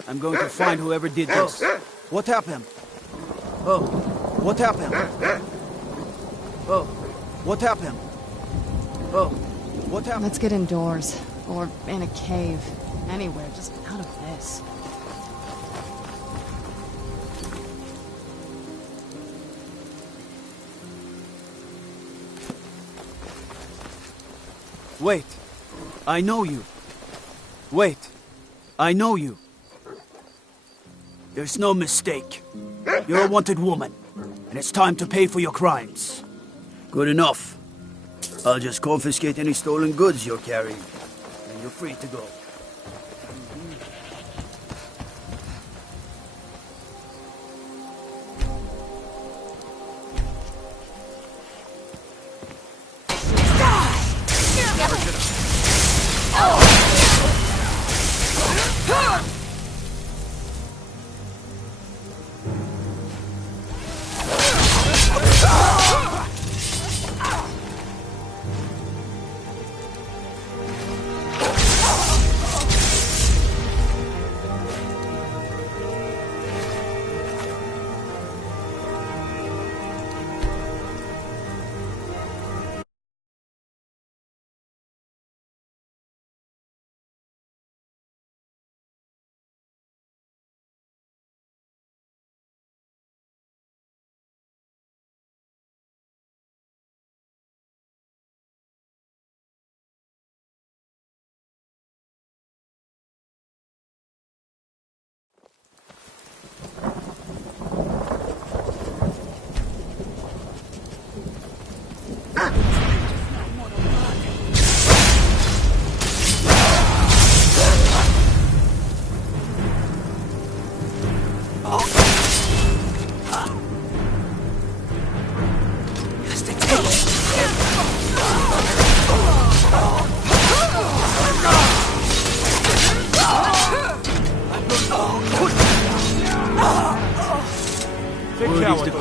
I'm going to find whoever did this. What happened? Oh, what happened? Oh, what happened? Oh, what happened? Let's get indoors. Or in a cave. Anywhere, just out of this. Wait. I know you. Wait. I know you. There's no mistake. You're a wanted woman, and it's time to pay for your crimes. Good enough. I'll just confiscate any stolen goods you're carrying, and you're free to go.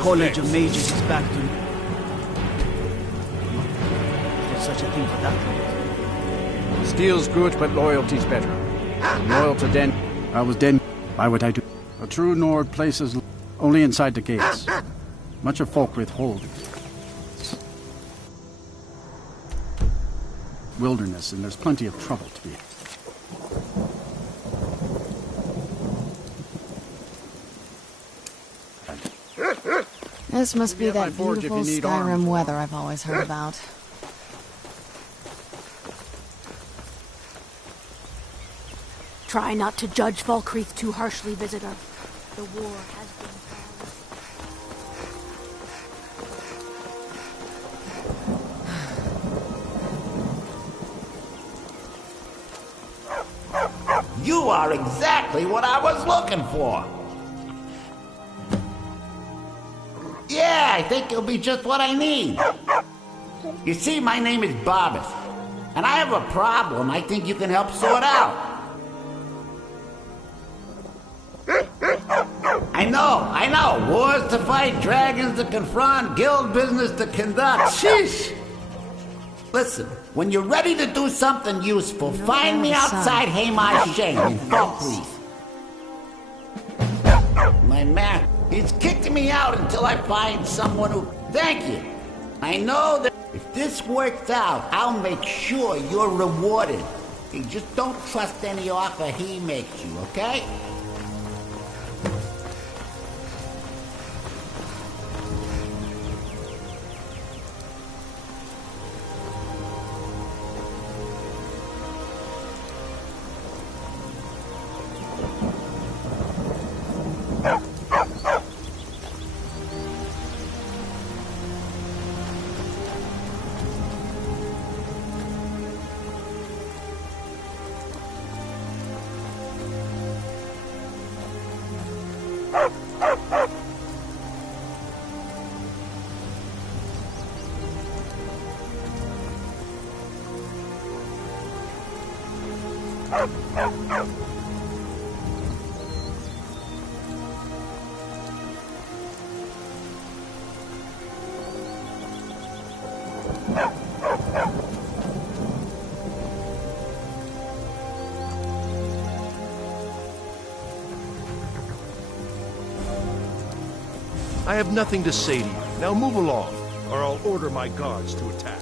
College of Mages is back to... There's such a thing for that. Steel's good, but loyalty's better. I'm loyal to Den. I was Den. Why would I do? A true Nord places only inside the gates. Much of folk withhold. Wilderness, and there's plenty of trouble to be. This must be Give me that my forge if beautiful you need Skyrim arms. weather I've always heard about. Try not to judge Valkreath too harshly, visitor. The war has been You are exactly what I was looking for. Yeah, I think you'll be just what I need. You see, my name is Barbas, and I have a problem I think you can help sort out. I know. Wars to fight, dragons to confront, guild business to conduct. Sheesh. Listen, when you're ready to do something useful, find me outside Hamar Shane in Falkreath. My man, he's kicking me out until I find someone who... Thank you. I know that if this works out, I'll make sure you're rewarded. You just don't trust any offer he makes you, okay? I have nothing to say to you. Now move along, or I'll order my guards to attack.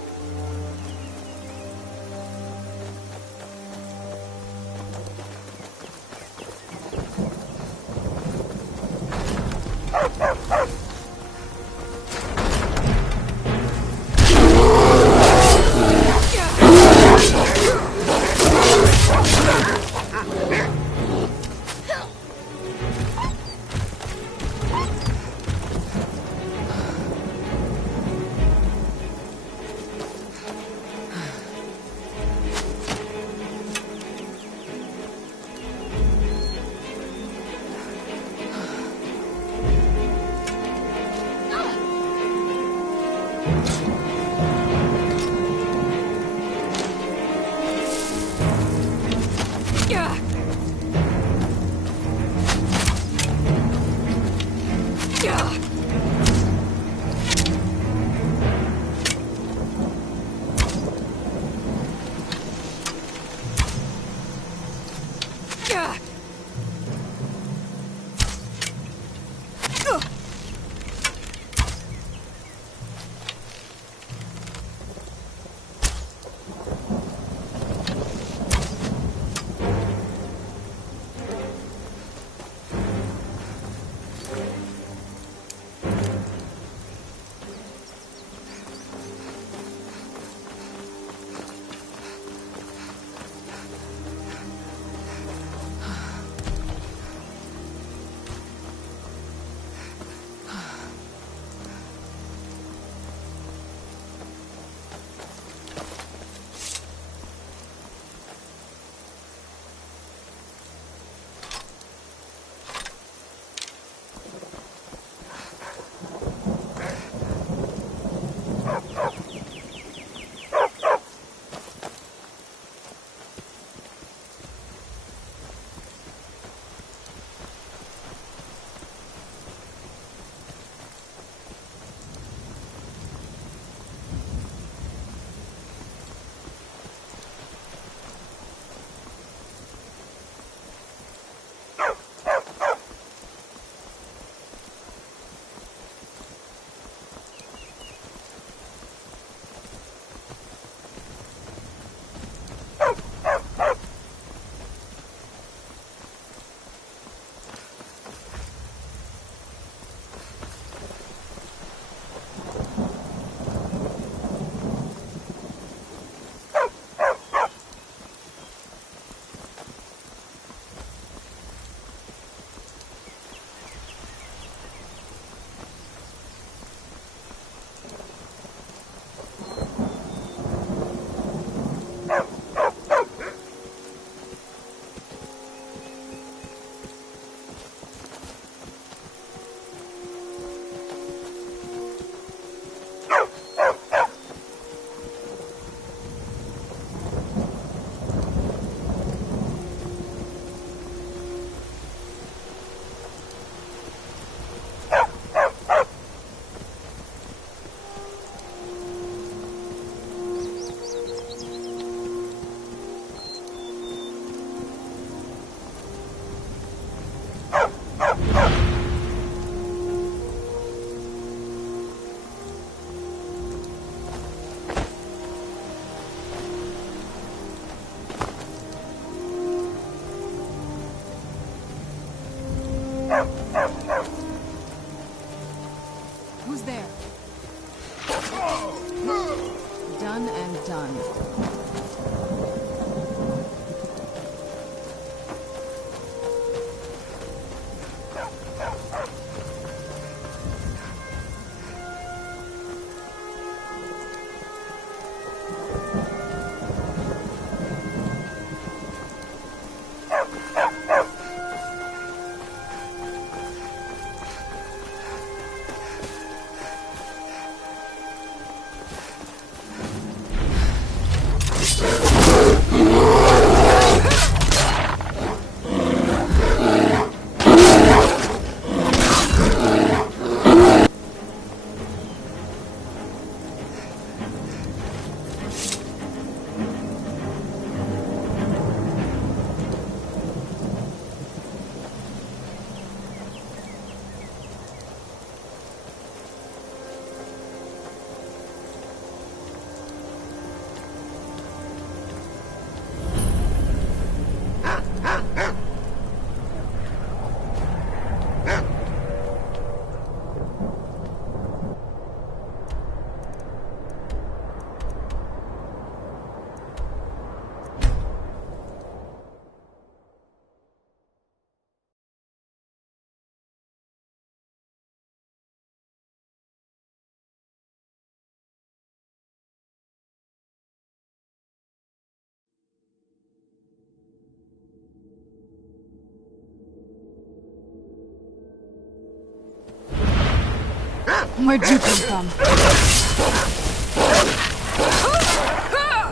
Where'd you come from?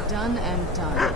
Done and done.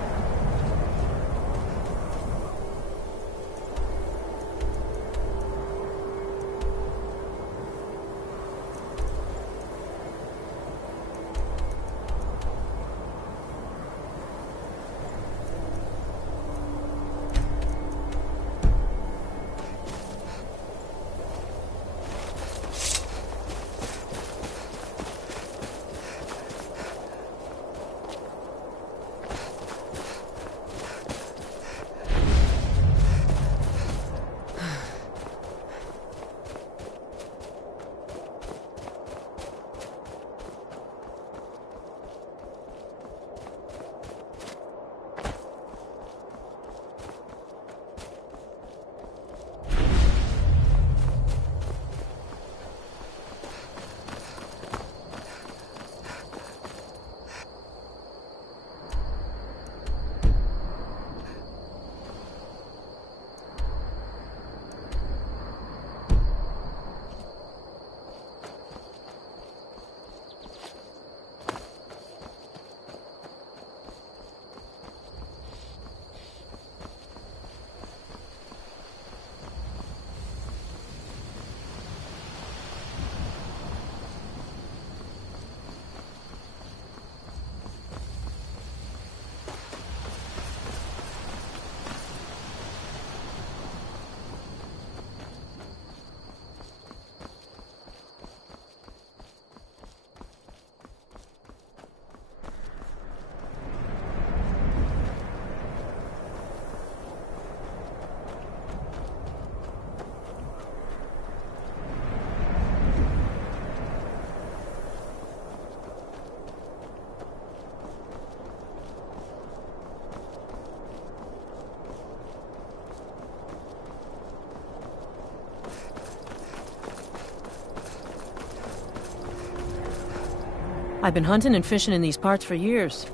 I've been hunting and fishing in these parts for years.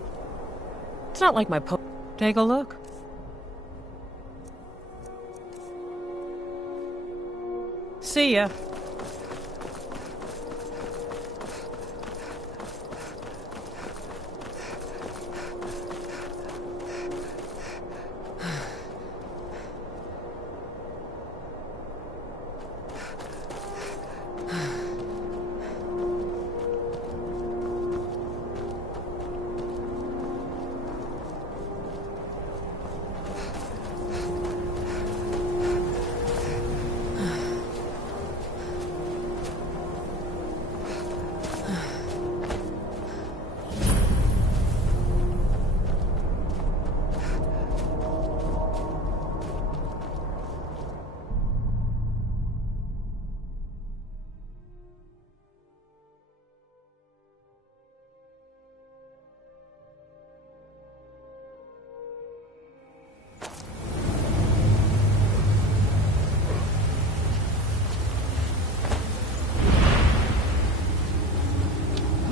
It's not like my Take a look. See ya.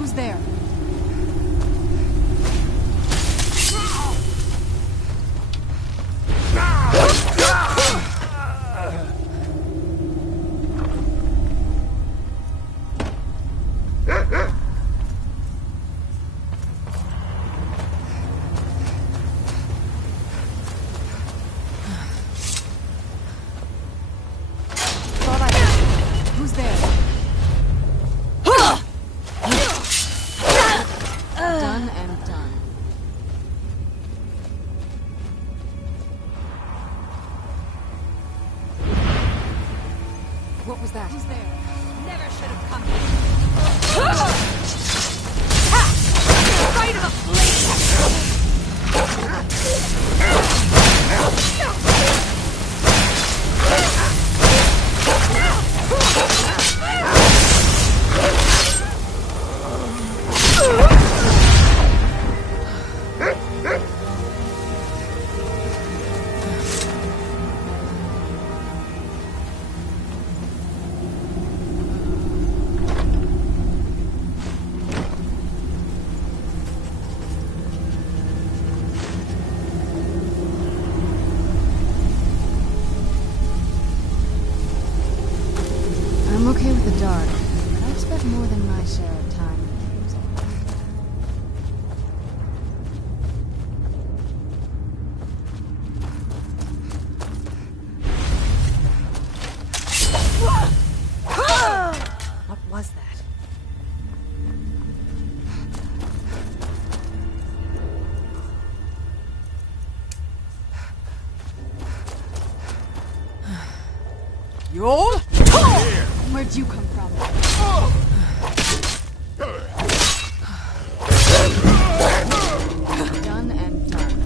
Who's there? Who's there? Done and done. What was that? Who's there? Never should have come here. Right of a Yol? Where'd you come from? Done and done.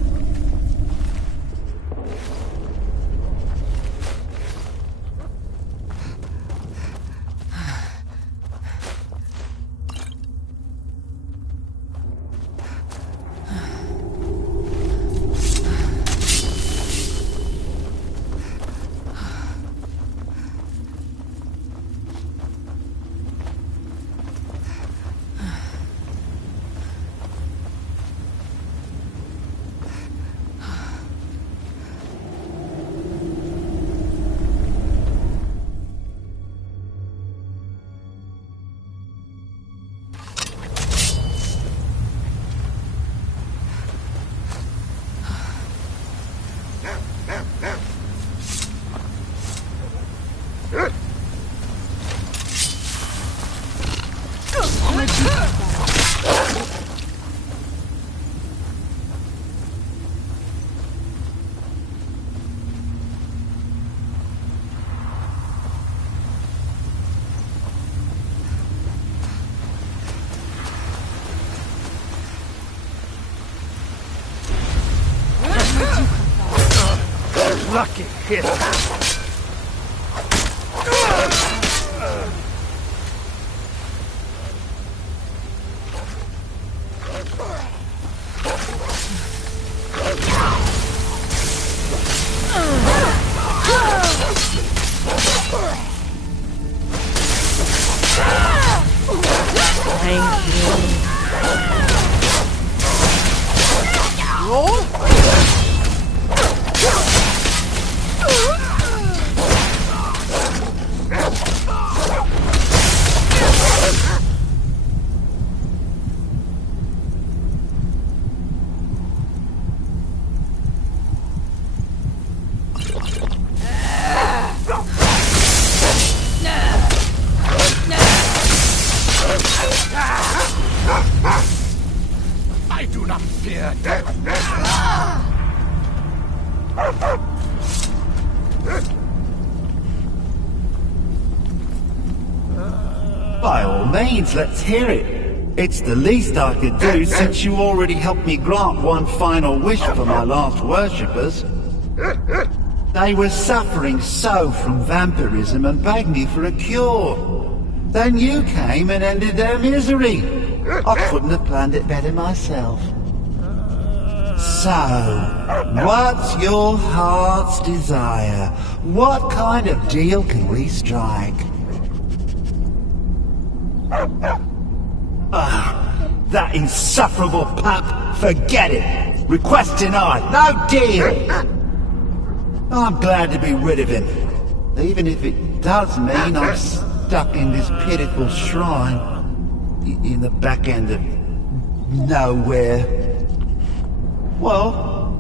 Lucky hit. I do not fear death. By all means, let's hear it. It's the least I could do since you already helped me grant one final wish for my last worshippers. They were suffering so from vampirism and begged me for a cure. Then you came and ended their misery. I couldn't have planned it better myself. So, what's your heart's desire? What kind of deal can we strike? That insufferable pup! Forget it! Request denied! No deal! I'm glad to be rid of him, even if it does mean I'm stuck in this pitiful shrine in the back end of nowhere. Well,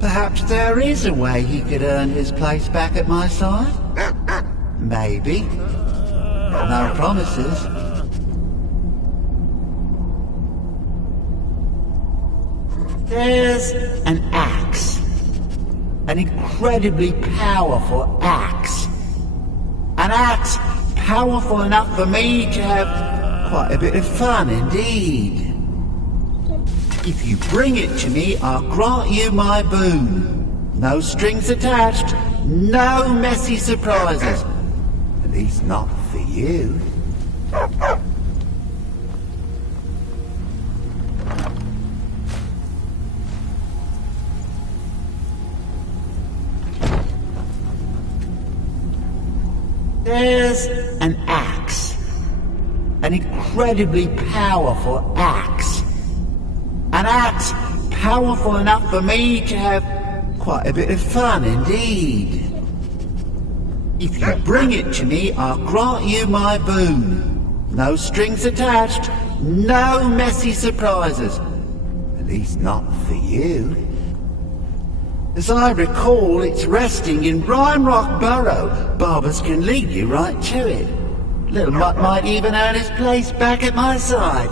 perhaps there is a way he could earn his place back at my side? Maybe. No promises. There's an axe. An incredibly powerful axe. An axe powerful enough for me to have quite a bit of fun indeed. If you bring it to me, I'll grant you my boon. No strings attached, no messy surprises. At least not for you. There's an axe. An incredibly powerful axe. An axe powerful enough for me to have quite a bit of fun indeed. If you bring it to me, I'll grant you my boon. No strings attached, no messy surprises. At least not for you. As I recall, it's resting in Rime Rock Burrow. Barbers can lead you right to it. Little Mutt might even earn his place back at my side.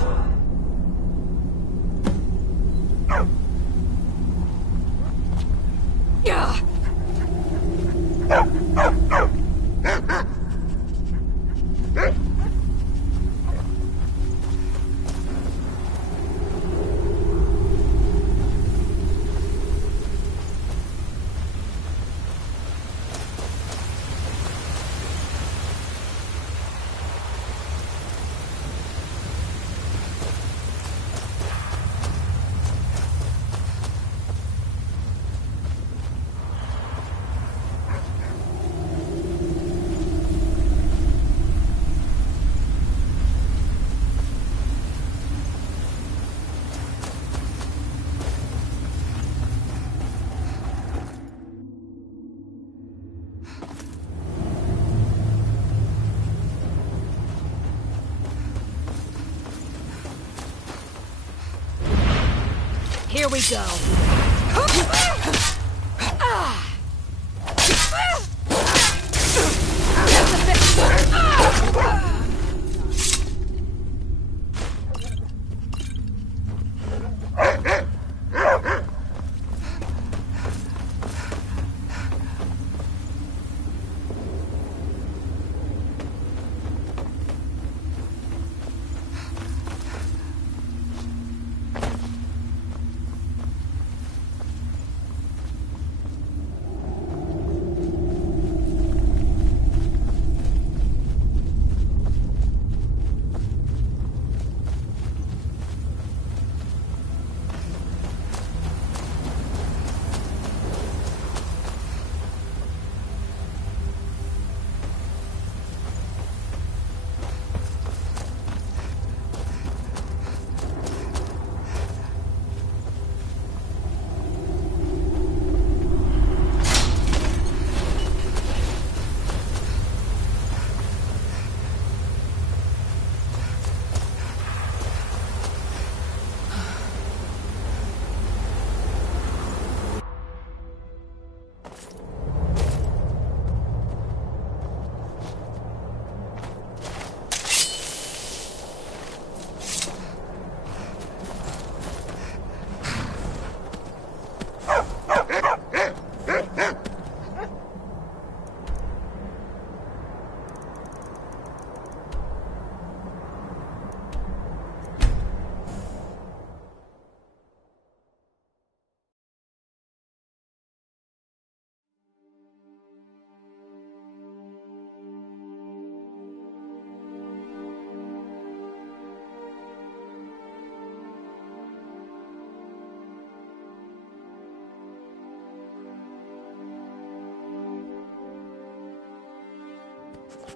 Here we go.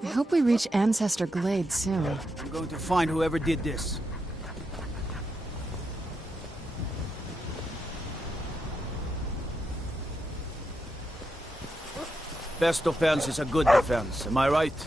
I hope we reach Ancestor Glade soon. I'm going to find whoever did this. Best offense is a good defense, am I right?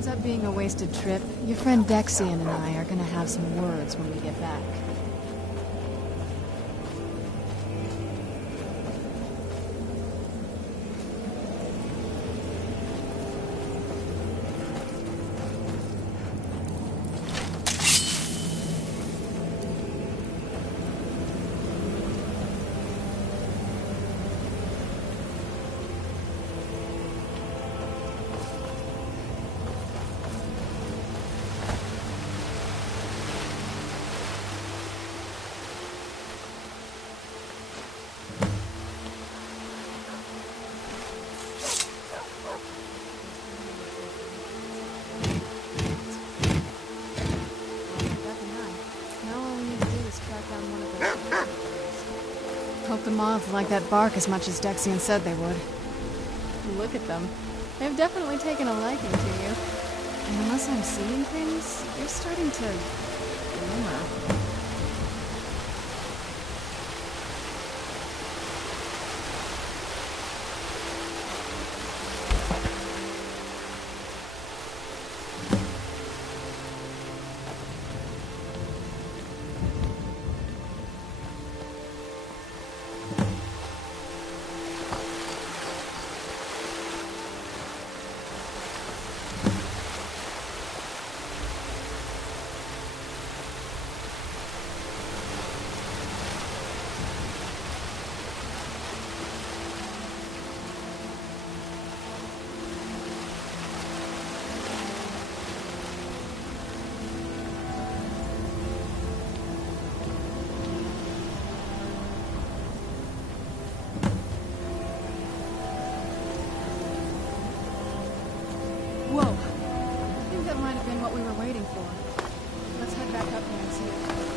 ends up being a wasted trip, your friend Dexian and I are gonna have some words when we get back. Hope the moths like that bark as much as Dexian said they would. Look at them. They've definitely taken a liking to you. And unless I'm seeing things, you're starting to glimmer. Whoa. I think that might have been what we were waiting for. Let's head back up there and see it.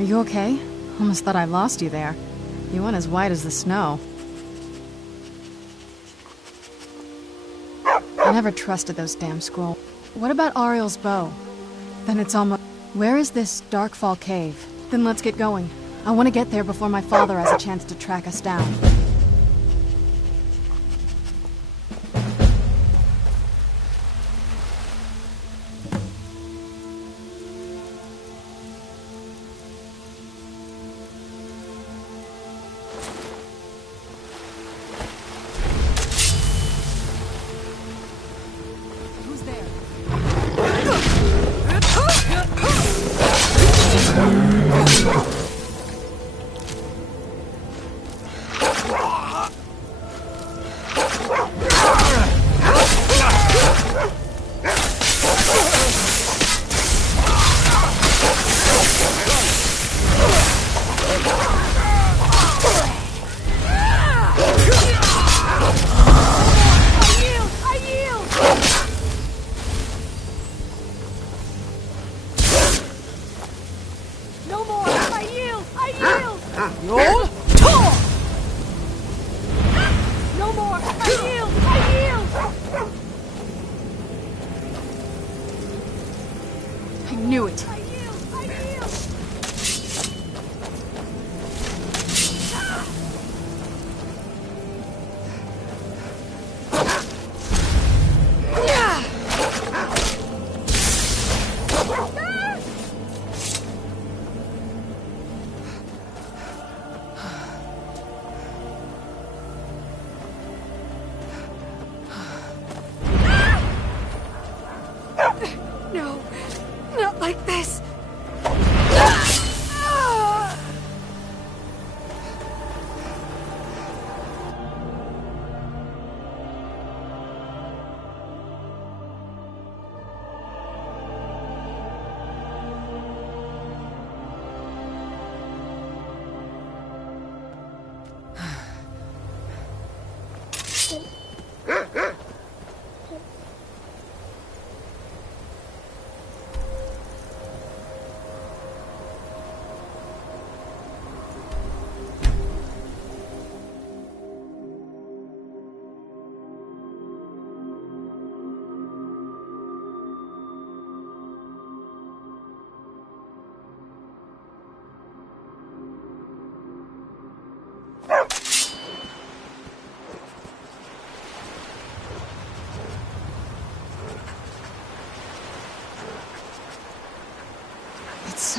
Are you okay? Almost thought I lost you there. You went as white as the snow. I never trusted those damn scrolls. What about Ariel's bow? Then it's almost... Where is this Darkfall cave? Then let's get going. I want to get there before my father has a chance to track us down.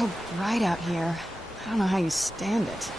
so bright out here. I don't know how you stand it.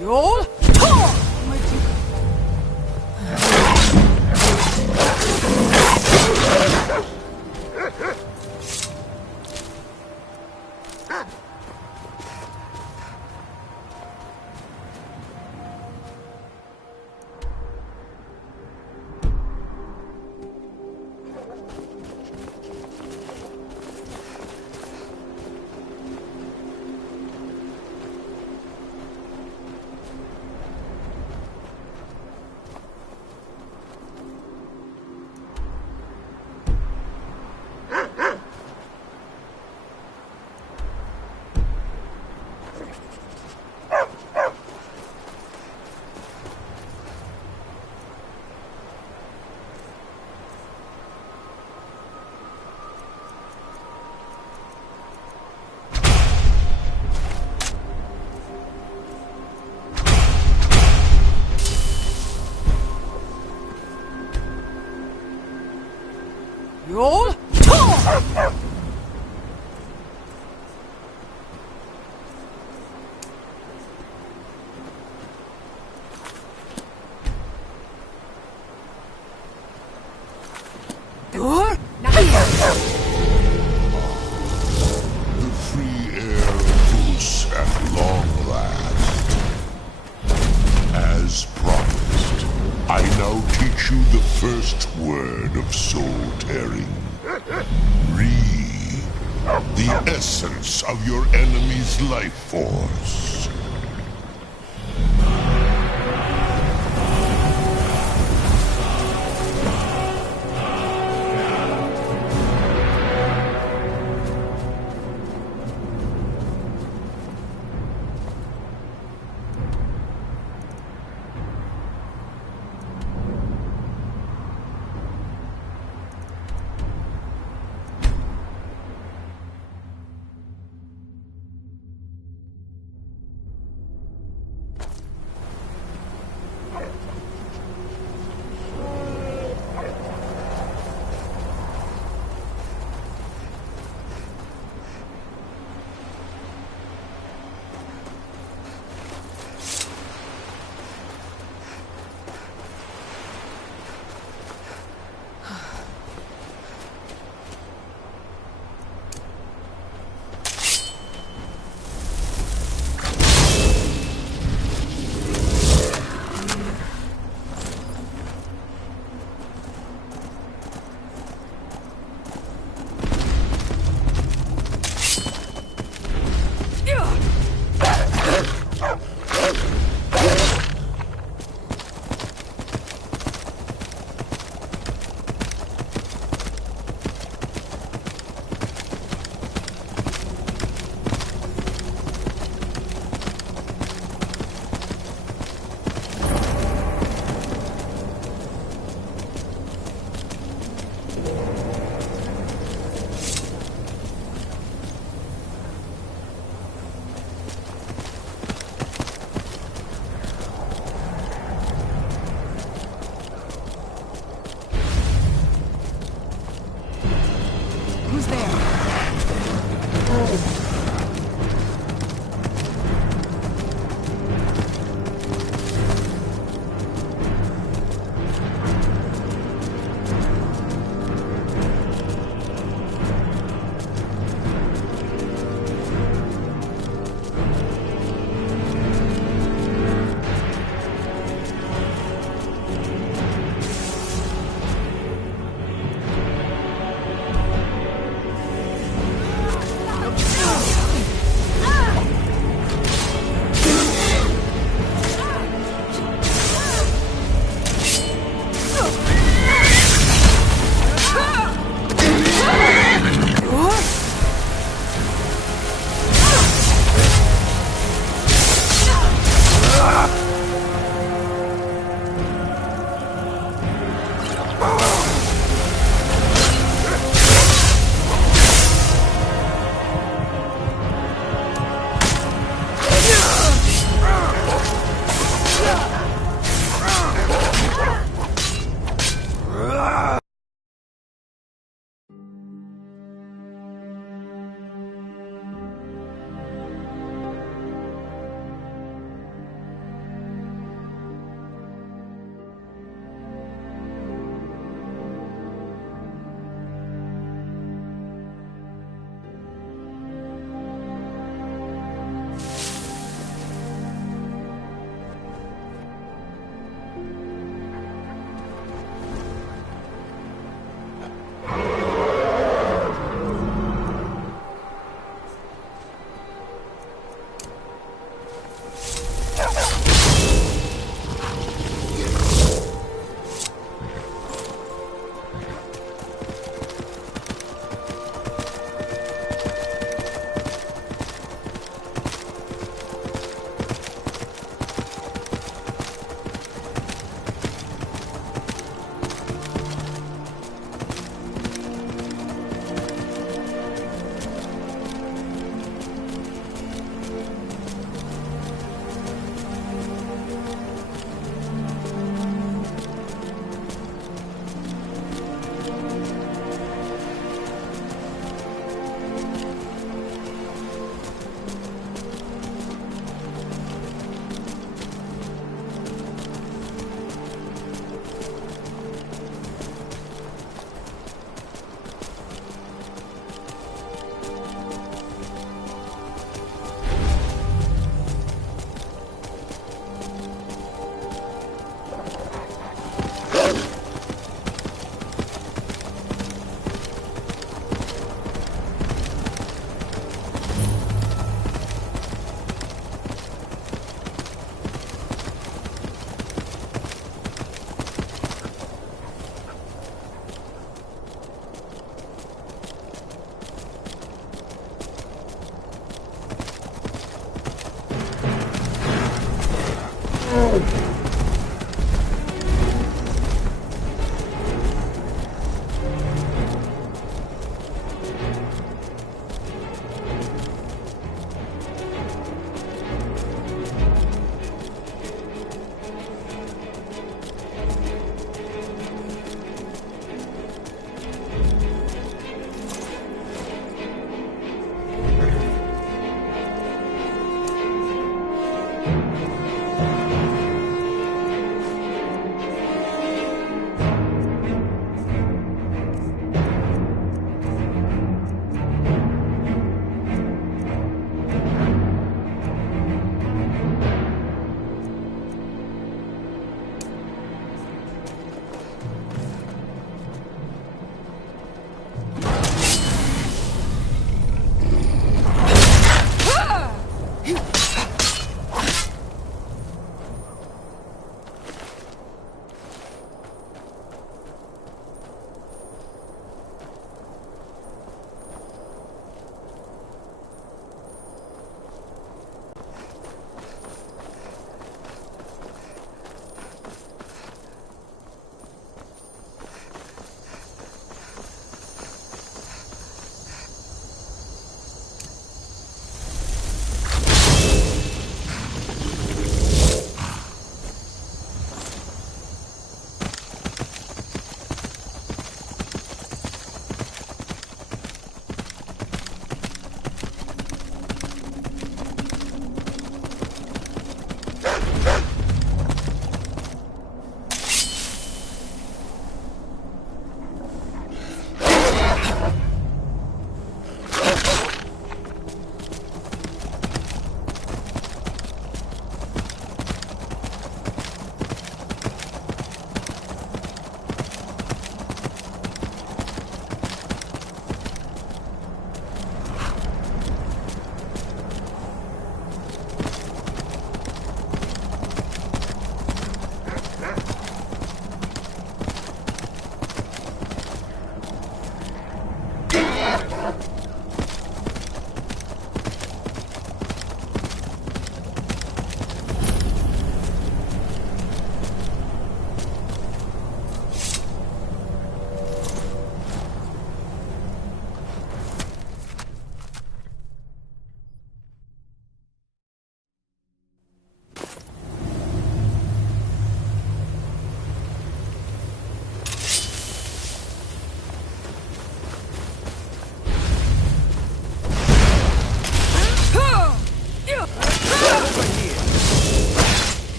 You'll Of your enemy's life force.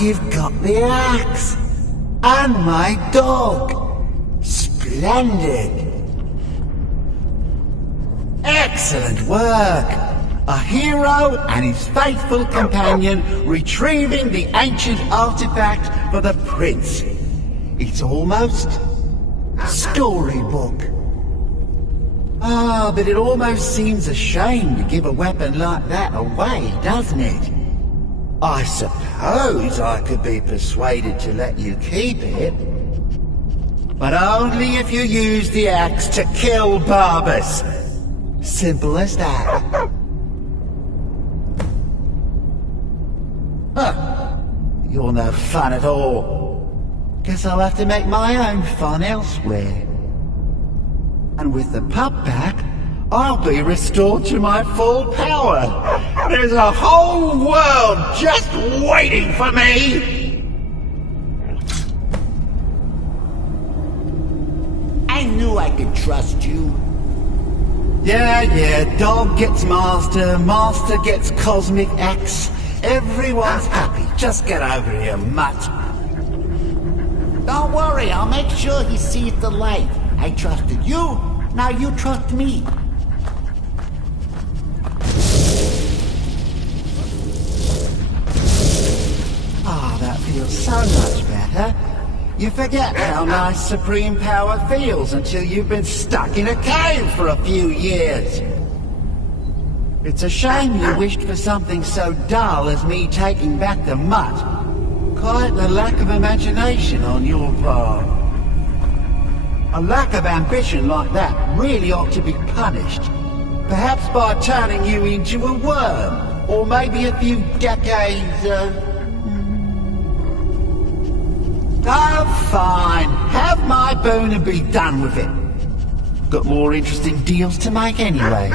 you've got the axe. And my dog. Splendid. Excellent work. A hero and his faithful companion retrieving the ancient artifact for the prince. It's almost storybook. Ah, but it almost seems a shame to give a weapon like that away, doesn't it? I suppose I could be persuaded to let you keep it. But only if you use the axe to kill Barbas. Simple as that. Huh. You're no fun at all. Guess I'll have to make my own fun elsewhere. And with the pup back, I'll be restored to my full power. There's a whole world just waiting for me! I knew I could trust you. Yeah, dog gets master, master gets cosmic axe. Everyone's happy. Just get over here, mutt. Don't worry, I'll make sure he sees the light. I trusted you, now you trust me. Ah, that feels so much better. You forget how nice supreme power feels until you've been stuck in a cave for a few years. It's a shame you wished for something so dull as me taking back the mutt. Quite the lack of imagination on your part. A lack of ambition like that really ought to be punished. Perhaps by turning you into a worm, or maybe a few decades, Oh, fine. Have my boon and be done with it. Got more interesting deals to make anyway.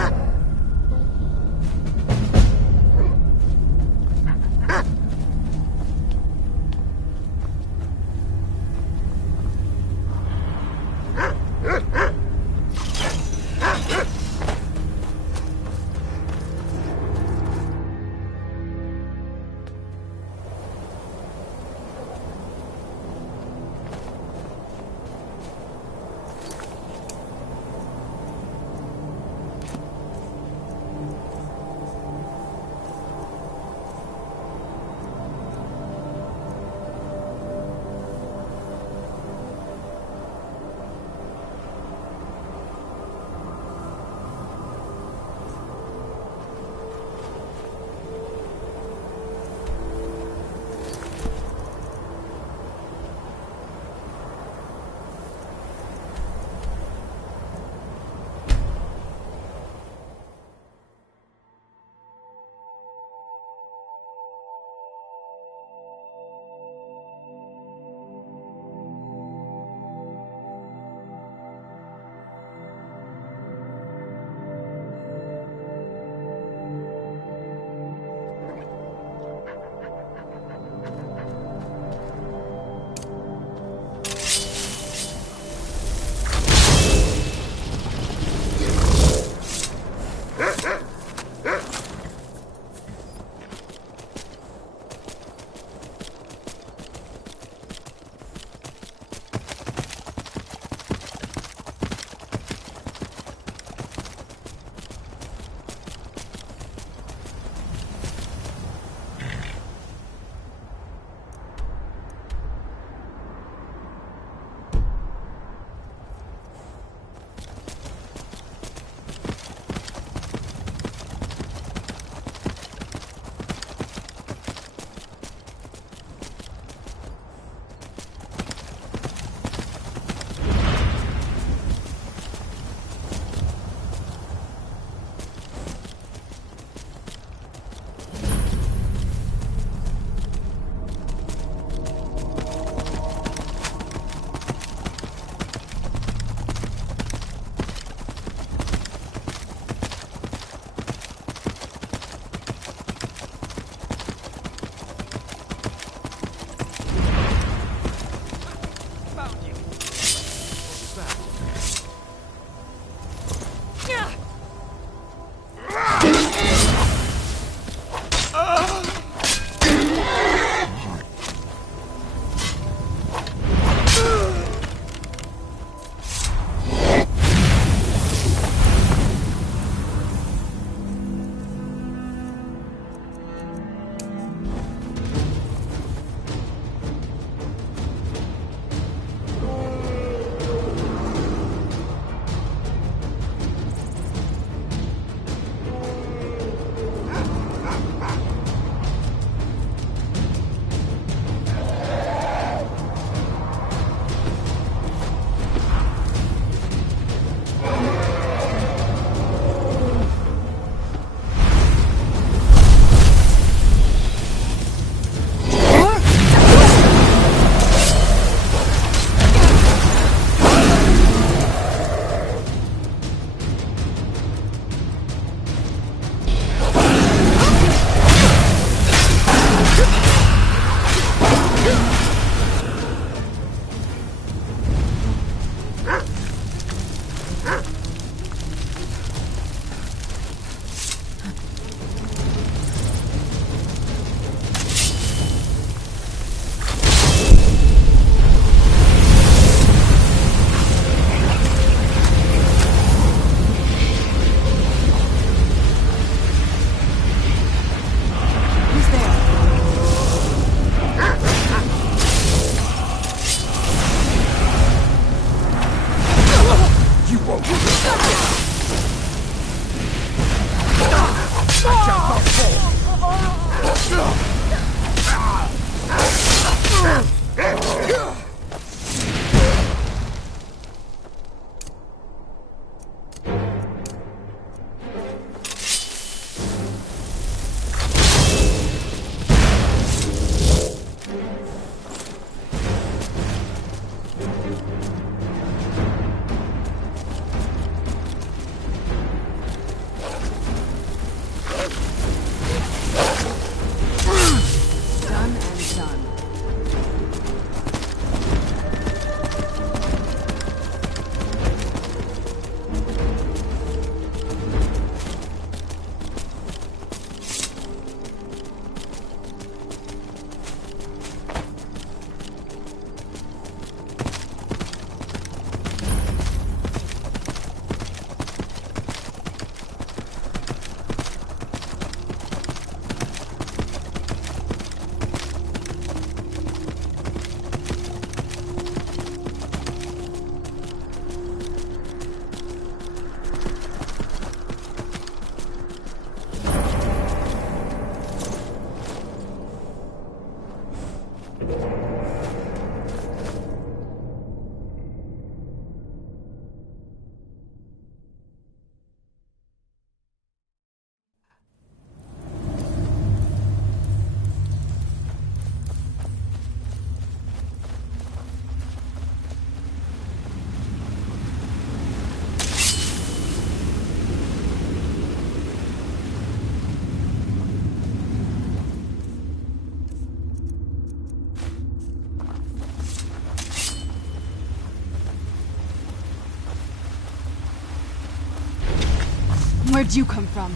Where'd you come from?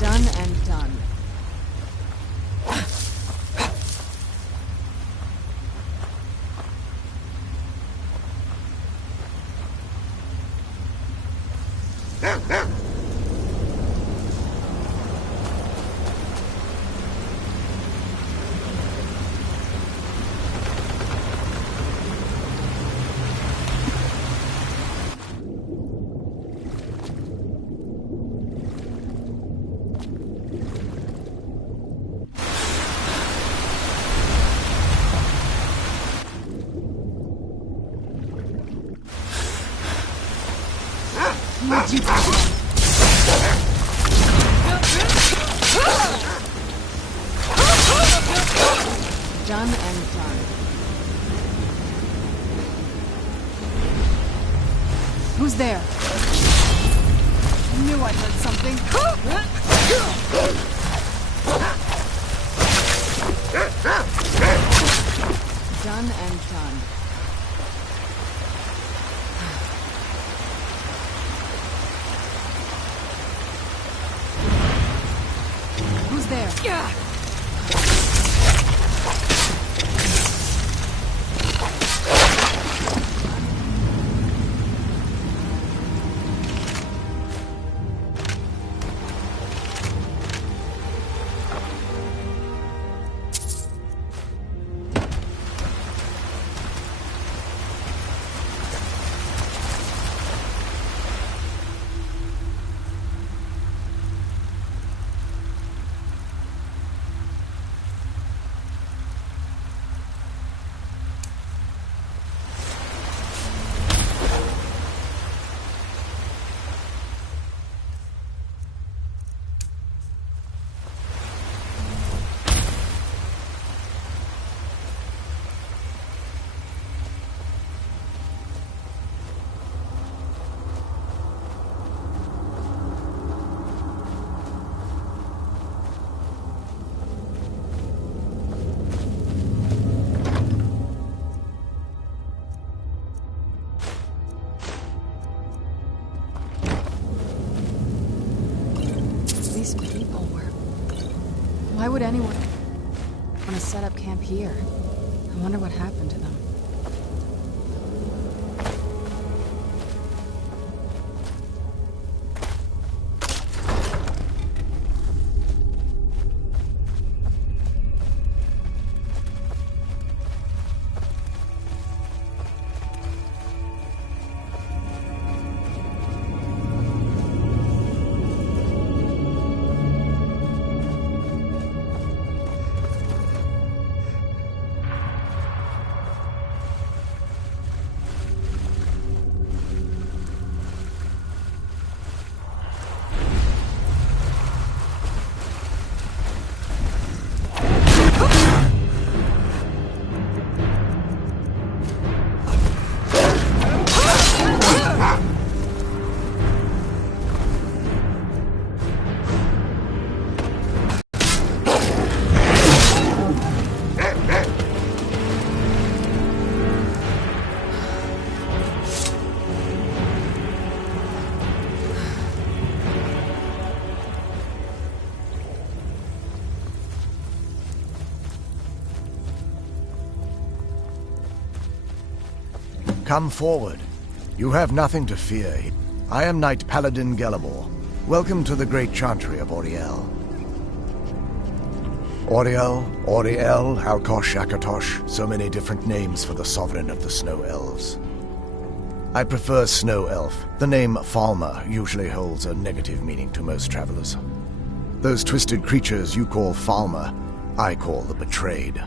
Done and done. Where'd you come from? Done and done. Who's there? I knew I heard something. Done and done. Who's there? Yeah. These people were... Why would anyone want to set up camp here? I wonder what happened to them. Come forward. You have nothing to fear. I am Knight Paladin Gellamor. Welcome to the great chantry of Auriel. Auriel, Alkosh, Akatosh, so many different names for the sovereign of the Snow Elves. I prefer Snow Elf. The name Falmer usually holds a negative meaning to most travelers. Those twisted creatures you call Falmer, I call the Betrayed.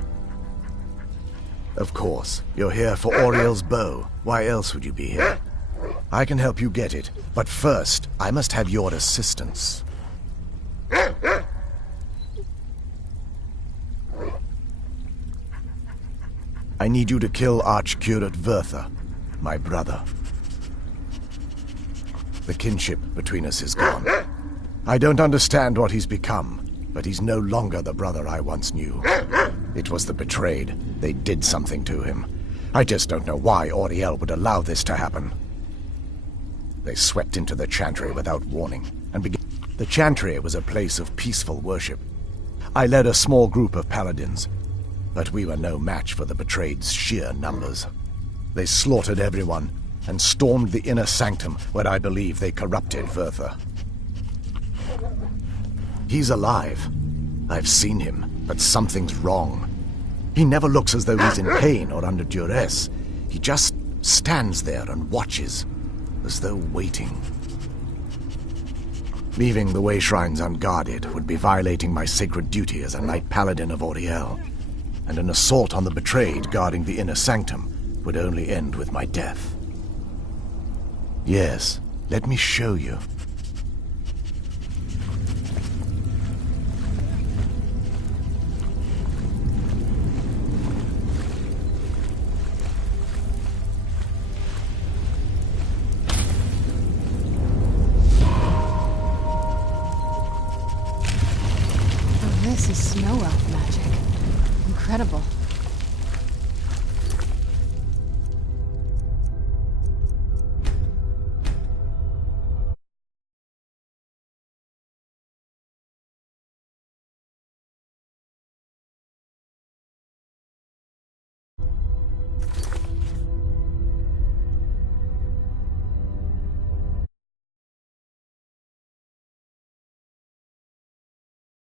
Of course, you're here for Auriel's bow. Why else would you be here? I can help you get it, but first, I must have your assistance. I need you to kill Archcurate Vertha, my brother. The kinship between us is gone. I don't understand what he's become, but he's no longer the brother I once knew. It was the Betrayed. They did something to him. I just don't know why Auriel would allow this to happen. They swept into the chantry without warning, and began. The chantry was a place of peaceful worship. I led a small group of paladins, but we were no match for the betrayed's sheer numbers. They slaughtered everyone, and stormed the inner sanctum where I believe they corrupted Vertha. He's alive. I've seen him, but something's wrong. He never looks as though he's in pain or under duress. He just stands there and watches, as though waiting. Leaving the way shrines unguarded would be violating my sacred duty as a knight paladin of Auriel, and an assault on the betrayed guarding the inner sanctum would only end with my death. Yes, let me show you.